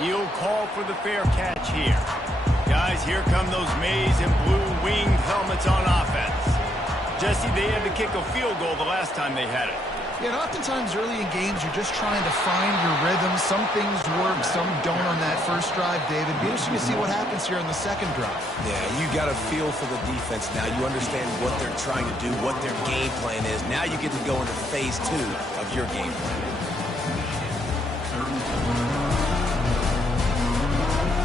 He'll call for the fair catch here. Guys, here come those maize and blue winged helmets on offense. Jesse, they had to kick a field goal the last time they had it. Yeah, and oftentimes early in games, you're just trying to find your rhythm. Some things work, some don't on that 1st drive, David. Be interesting to see what happens here on the 2nd drive. Yeah, you got a feel for the defense now. You understand what they're trying to do, what their game plan is. Now you get to go into phase 2 of your game plan.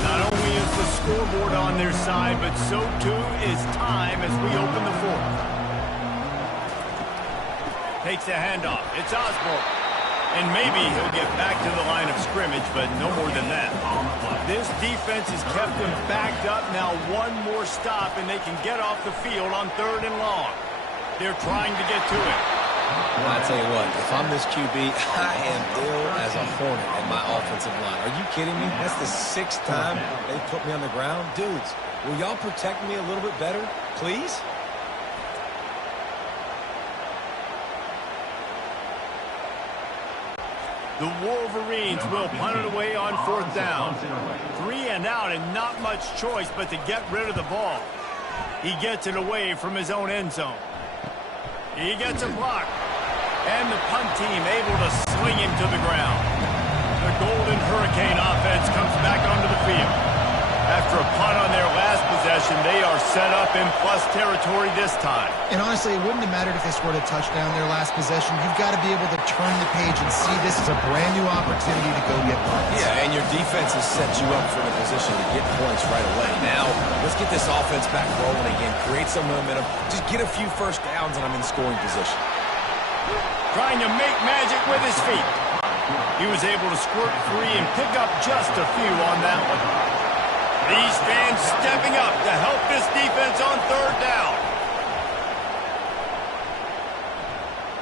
Not only is the scoreboard on their side, but so too is time as we open the 4th. Takes a handoff. It's Osborne. And maybe he'll get back to the line of scrimmage, but no more than that. This defense has kept them backed up. Now one more stop, and they can get off the field on 3rd and long. They're trying to get to it. Well, I tell you what, if I'm this QB, I am ill as a hornet at my offensive line. Are you kidding me? That's the 6th time they put me on the ground. Dudes, will y'all protect me a little bit better, please? The Wolverines will punt it away on 4th down. 3 and out and not much choice but to get rid of the ball. He gets it away from his own end zone. He gets a block. And the punt team able to sling him to the ground. The Golden Hurricane offense comes back onto the field. After a punt on their last possession, they are set up in plus territory this time. And honestly, it wouldn't have mattered if they scored a touchdown their last possession. You've got to be able to turn the page and see this as a brand new opportunity to go get points. Yeah, and your defense has set you up for the position to get points right away. Now, let's get this offense back rolling again. Create some momentum. Just get a few first downs, and I'm in scoring position. Trying to make magic with his feet. He was able to squirt free and pick up just a few on that one. These fans stepping up to help this defense on 3rd down.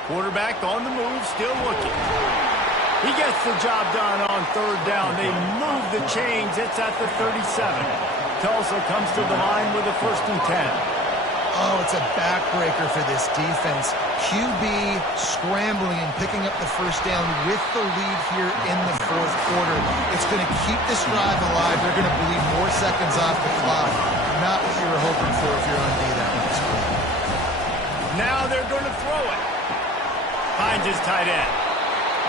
Quarterback on the move, still looking. He gets the job done on 3rd down. They move the chains. It's at the 37. Tulsa comes to the line with a 1st and 10. Oh, it's a backbreaker for this defense. QB scrambling and picking up the 1st down with the lead here in the 4th quarter. It's going to keep this drive alive. They're going to bleed more seconds off the clock. Not what you were hoping for if you're on D that next play. Now they're going to throw it. Finds his tight end.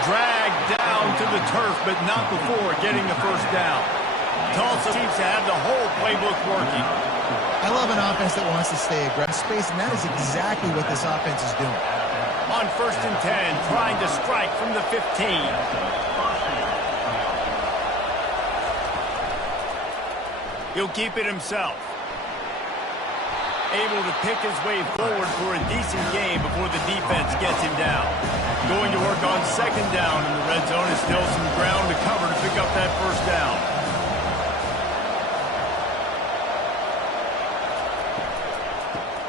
Dragged down to the turf, but not before getting the 1st down. Tulsa seems to have the whole playbook working. I love an offense that wants to stay aggressive space, and that is exactly what this offense is doing. On 1st and 10, trying to strike from the 15. He'll keep it himself. Able to pick his way forward for a decent game before the defense gets him down. Going to work on 2nd down in the red zone is still some ground to cover to pick up that 1st down.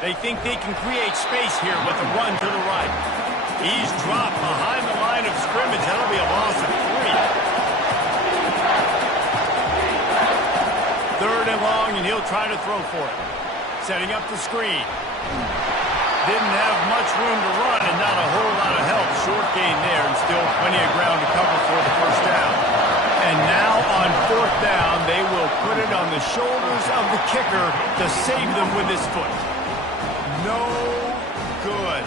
They think they can create space here with a run to the right. He's dropped behind the line of scrimmage. That'll be a loss of 3. 3rd and long, and he'll try to throw for it. Setting up the screen. Didn't have much room to run and not a whole lot of help. Short gain there and still plenty of ground to cover for the 1st down. And now on 4th down, they will put it on the shoulders of the kicker to save them with his foot. No good.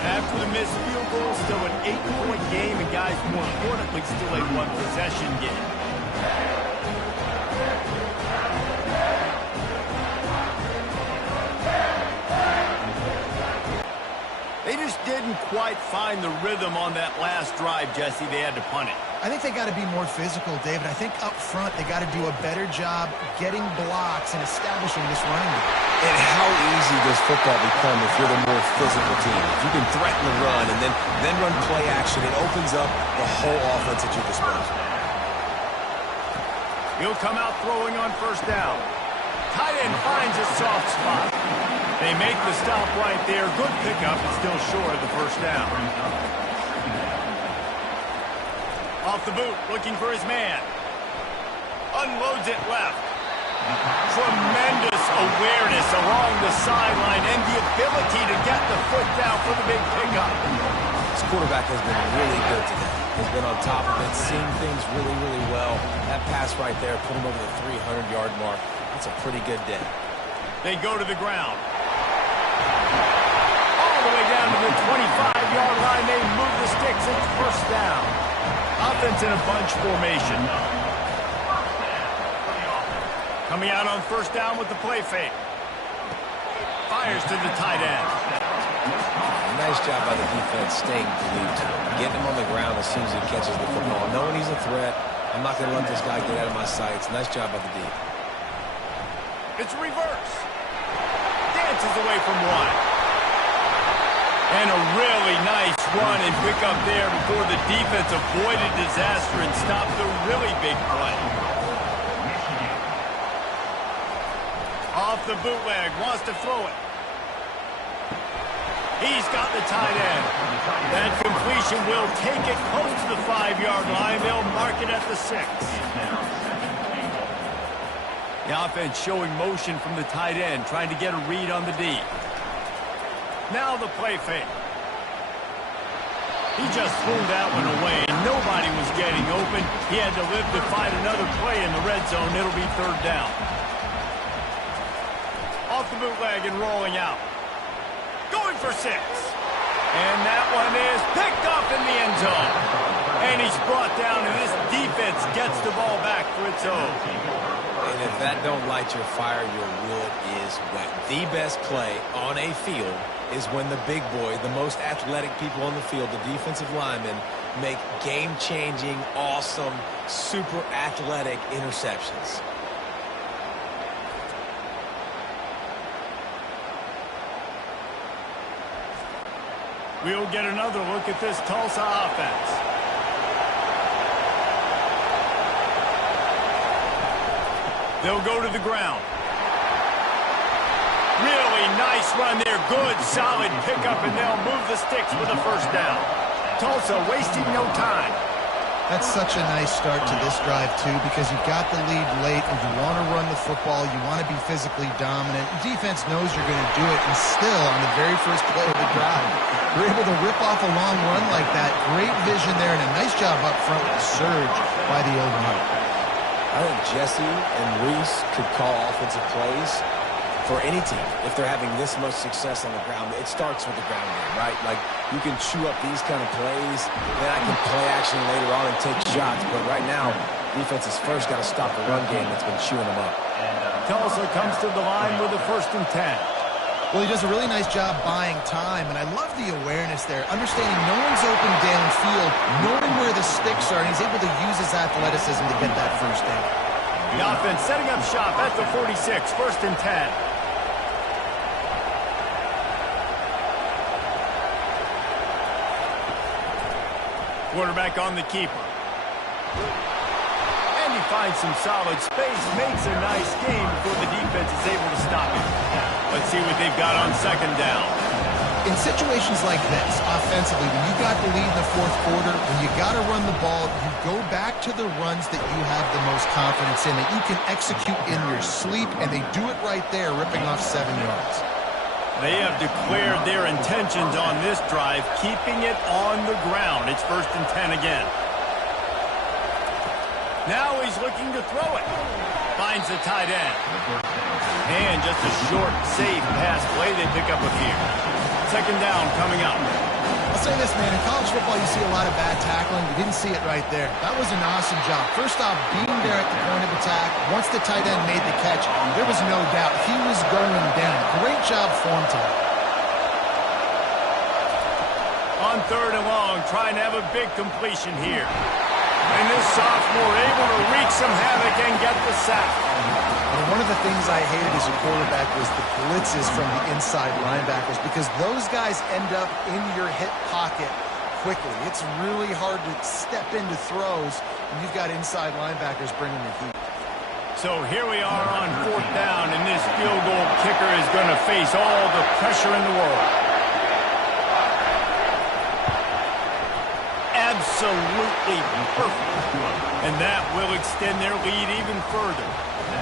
After the missed field goal, still an 8-point game, and guys, more importantly, still a 1-possession game. They just didn't quite find the rhythm on that last drive, Jesse. They had to punt it. I think they got to be more physical, David. I think up front they got to do a better job getting blocks and establishing this running game. And how easy does football become if you're the more physical team? If you can threaten the run and then run play action, it opens up the whole offense at your disposal. He'll come out throwing on 1st down. Tight end finds a soft spot. They make the stop right there. Good pickup, but still short of the 1st down. Off the boot, looking for his man. Unloads it left. Tremendous awareness along the sideline and the ability to get the foot down for the big pickup. This quarterback has been really good today. He's been on top of it, seeing things really, really well. That pass right there put him over the 300-yard mark. That's a pretty good day. They go to the ground. All the way down to the 25-yard line. They move the sticks. It's 1st down. Offense in a bunch formation. Coming out on 1st down with the play fake. Fires to the tight end. Nice job by the defense staying glued to him. Getting him on the ground as soon as he catches the football. Knowing he's a threat, I'm not going to let this guy get out of my sights. Nice job by the D. It's reverse. Dances away from one. And a really nice run and pick up there before the defense avoided disaster and stopped the really big play. Off the bootleg, wants to throw it. He's got the tight end. That completion will take it close to the 5-yard line. They'll mark it at the 6. The offense showing motion from the tight end, trying to get a read on the D. Now the play fake. He just threw that one away. Nobody was getting open. He had to live to find another play in the red zone. It'll be 3rd down. Off the bootleg and rolling out. Going for 6. And that one is picked up in the end zone. And he's brought down, and this defense gets the ball back for its own. And if that don't light your fire, your wood is wet. The best play on a field is when the big boy, the most athletic people on the field, the defensive linemen, make game-changing, awesome, super athletic interceptions. We'll get another look at this Tulsa offense. They'll go to the ground. Really nice run there. Good, solid pickup, and they'll move the sticks for the 1st down. Tulsa wasting no time. That's such a nice start to this drive, too, because you've got the lead late, and you want to run the football. You want to be physically dominant. The defense knows you're going to do it, and still, on the very first play of the drive, you're able to rip off a long run like that. Great vision there, and a nice job up front with the surge by the Oklahoma. I think Jesse and Reese could call offensive plays for any team. If they're having this much success on the ground, it starts with the ground game, right? Like, you can chew up these kind of plays, then I can play action later on and take shots. But right now, defense has first got to stop the run game that's been chewing them up. Tulsa comes to the line with a 1st and 10. Well, he does a really nice job buying time, and I love the awareness there, understanding no one's open downfield, knowing where the sticks are, and he's able to use his athleticism to get that 1st down. The offense setting up shop at the 46, 1st and 10. Quarterback on the keeper. And he finds some solid space, makes a nice game before the defense is able to stop him. Let's see what they've got on 2nd down. In situations like this, offensively, when you got the lead in the 4th quarter, when you got to run the ball, you go back to the runs that you have the most confidence in, that you can execute in your sleep, and they do it right there, ripping off 7 yards. They have declared their intentions on this drive, keeping it on the ground. It's 1st and 10 again. Now he's looking to throw it. Finds the tight end. And just a short, safe pass play they pick up a few. 2nd down coming up. I'll say this, man. In college football, you see a lot of bad tackling. You didn't see it right there. That was an awesome job. First off, being there at the point of attack. Once the tight end made the catch, there was no doubt he was going down. Great job form time. On 3rd and long, trying to have a big completion here. And this sophomore able to wreak some havoc and get the sack. And one of the things I hated as a quarterback was the blitzes from the inside linebackers, because those guys end up in your hip pocket quickly. It's really hard to step into throws when you've got inside linebackers bringing the heat. So here we are on 4th down, and this field goal kicker is going to face all the pressure in the world. Absolutely perfect. And that will extend their lead even further.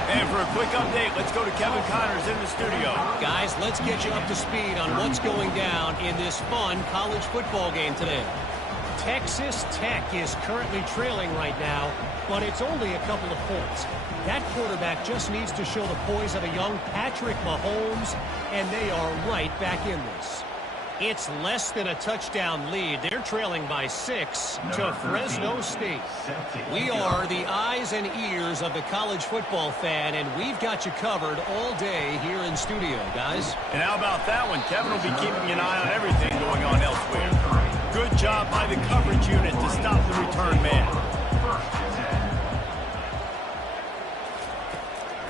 And for a quick update, let's go to Kevin Connors in the studio. Guys, let's get you up to speed on what's going down in this fun college football game today. Texas Tech is currently trailing right now, but it's only a couple of points. That quarterback just needs to show the poise of a young Patrick Mahomes, and they are right back in this. It's less than a touchdown lead. They're trailing by 6 to Fresno State. We are the eyes and ears of the college football fan, and we've got you covered all day here in studio, guys. And how about that one? Kevin will be keeping an eye on everything going on elsewhere. Good job by the coverage unit to stop the return man.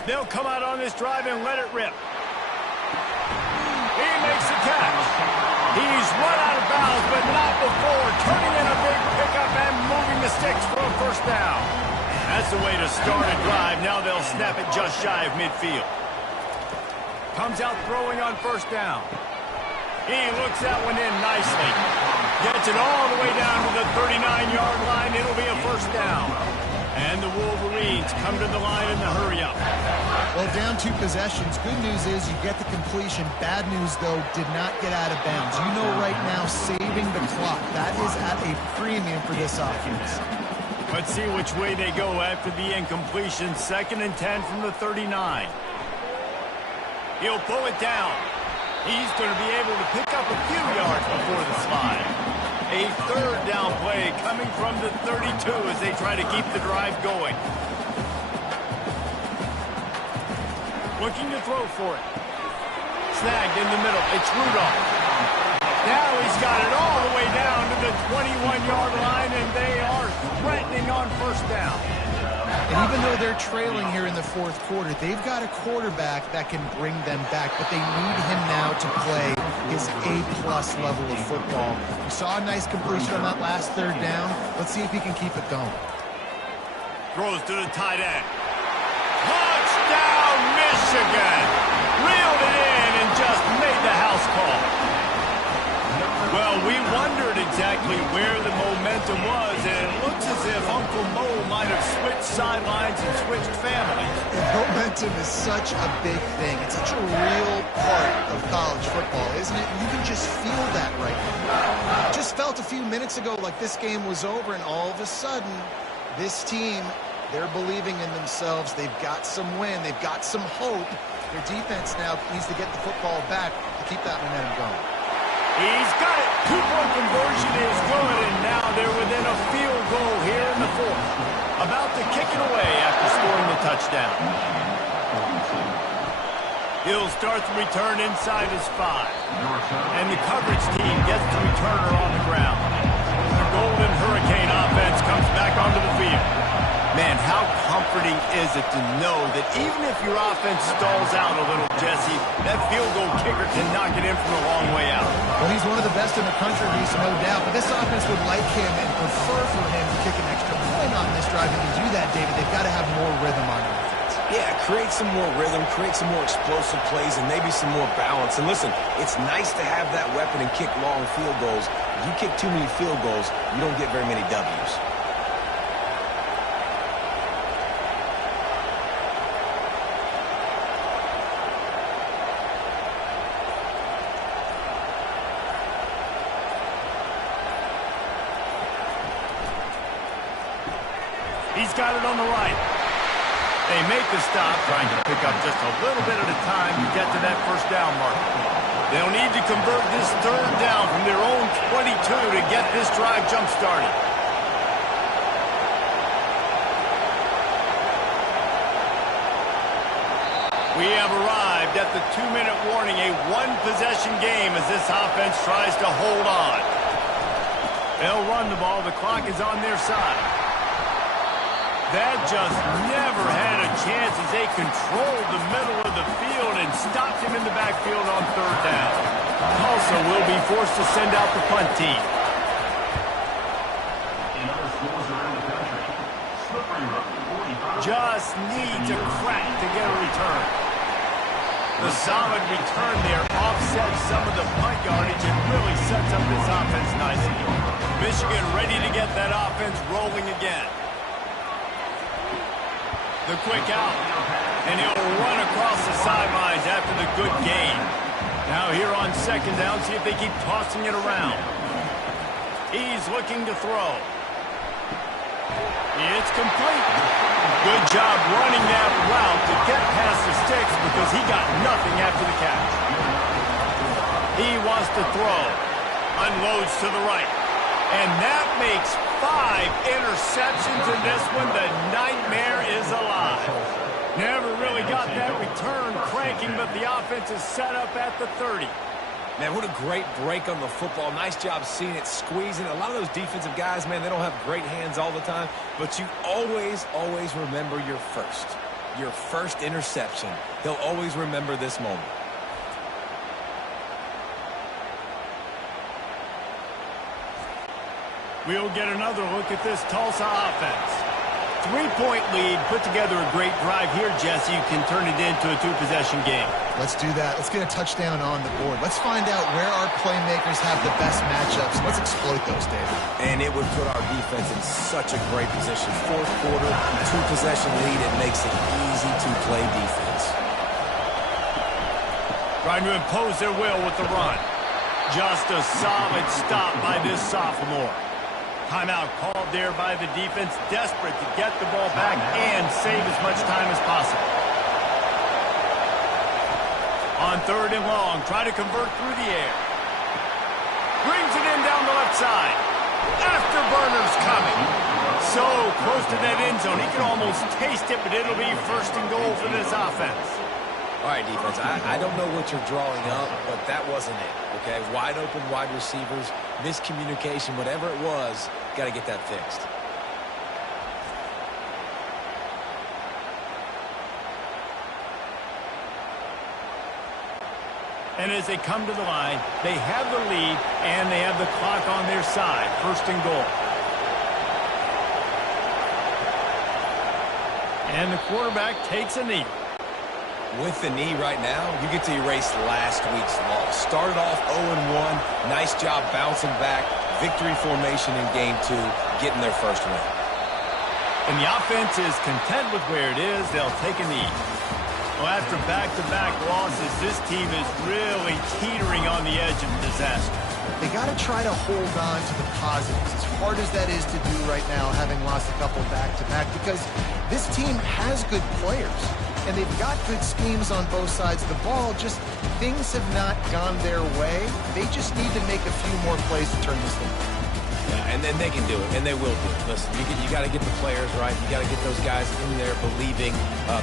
They'll come out on this drive and let it rip. He makes the catch. He's run out of bounds, but not before turning in a big pickup and moving the sticks for a first down. That's the way to start a drive. Now they'll snap it just shy of midfield. Comes out throwing on first down. He looks that one in nicely. Gets it all the way down to the 39-yard line. It'll be a first down. And the Wolverines come to the line in the hurry-up. Well, down 2 possessions. Good news is you get the completion. Bad news, though, did not get out of bounds. You know right now, saving the clock. That is at a premium for this offense. Let's see which way they go after the incompletion. 2nd and 10 from the 39. He'll pull it down. He's going to be able to pick up a few yards before the slide. A 3rd down play coming from the 32 as they try to keep the drive going. Looking to throw for it. Snagged in the middle. It's Rudolph. Now he's got it all the way down to the 21-yard line, and they are threatening on first down. And even though they're trailing here in the 4th quarter, they've got a quarterback that can bring them back, but they need him now to play his A-plus level of football. We saw a nice completion on that last 3rd down. Let's see if he can keep it going. Throws to the tight end. Touchdown, Michigan! Reeled it in and just made the house call. Well, we wondered exactly where the momentum was, and it looks as if Uncle Mo might have switched sidelines and switched families. Momentum is such a big thing. It's such a real part of college football, isn't it? And you can just feel that right now. Just felt a few minutes ago like this game was over, and all of a sudden, this team, they're believing in themselves. They've got some win. They've got some hope. Their defense now needs to get the football back to keep that momentum going. He's got it. 2-point conversion is good, and now they're within a field goal here in the 4th. About to kick it away after scoring the touchdown. He'll start the return inside his 5. And the coverage team gets the returner on the ground. The Golden Hurricane offense comes back onto the field. Man, how comforting is it to know that even if your offense stalls out a little, Jesse, that field goal kicker can knock it in from a long way out. Well, he's one of the best in the country, Reese, no doubt. But this offense would like him and prefer for him to kick an extra point on this drive. And to do that, David, they've got to have more rhythm on offense. Yeah, create some more rhythm, create some more explosive plays, and maybe some more balance. And listen, it's nice to have that weapon and kick long field goals. If you kick too many field goals, you don't get very many W's. He's got it on the right. They make the stop, trying to pick up just a little bit at a time to get to that first down mark. They'll need to convert this 3rd down from their own 22 to get this drive jump-started. We have arrived at the 2-minute warning, a 1-possession game as this offense tries to hold on. They'll run the ball. The clock is on their side. That just never had a chance as they controlled the middle of the field and stopped him in the backfield on 3rd down. Tulsa will be forced to send out the punt team. Just needs a crack to get a return. The solid return there offsets some of the punt yardage and really sets up this offense nicely. Michigan ready to get that offense rolling again. The quick out, and he'll run across the sidelines after the good gain. Now here on 2nd down, see if they keep tossing it around. He's looking to throw. It's complete. Good job running that route to get past the sticks because he got nothing after the catch. He wants to throw. Unloads to the right. And that makes 5 interceptions in this one. The nightmare is alive. Never really got that return cranking, but the offense is set up at the 30. Man, what a great break on the football. Nice job seeing it, squeezing. A lot of those defensive guys, man, they don't have great hands all the time, but you always remember your first interception. They'll always remember this moment. We'll get another look at this Tulsa offense. 3-point lead, put together a great drive here, Jesse. You can turn it into a 2-possession game. Let's do that. Let's get a touchdown on the board. Let's find out where our playmakers have the best matchups. Let's exploit those, David. And it would put our defense in such a great position. Fourth quarter, 2-possession lead. It makes it easy to play defense. Trying to impose their will with the run. Just a solid stop by this sophomore. Timeout called there by the defense, desperate to get the ball back and save as much time as possible. On 3rd and long, try to convert through the air. Brings it in down the left side. Afterburner's coming. So close to that end zone, he can almost taste it, but it'll be 1st and goal for this offense. All right, defense, I don't know what you're drawing up, but that wasn't it, okay? Wide open wide receivers, miscommunication, whatever it was, got to get that fixed. And as they come to the line, they have the lead, and they have the clock on their side. 1st and goal. And the quarterback takes a knee. With the knee right now, you get to erase last week's loss. Started off 0-1. Nice job bouncing back. Victory formation in game 2, getting their first win. And the offense is content with where it is. They'll take a knee. Well, after back-to-back losses, this team is really teetering on the edge of disaster. They got to try to hold on to the positives, as hard as that is to do right now, having lost a couple back-to-back, because this team has good players. And they've got good schemes on both sides of the ball, just things have not gone their way. They just need to make a few more plays to turn this thing around. Yeah, and then they can do it, and they will do it. Listen, you got to get the players right. You got to get those guys in there believing.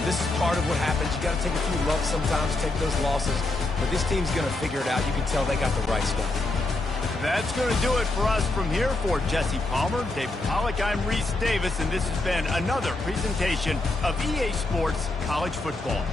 This is part of what happens. You got to take a few lumps sometimes, take those losses. But this team's going to figure it out. You can tell they got the right stuff. That's going to do it for us from here. For Jesse Palmer, David Pollack, I'm Reese Davis, and this has been another presentation of EA Sports College Football.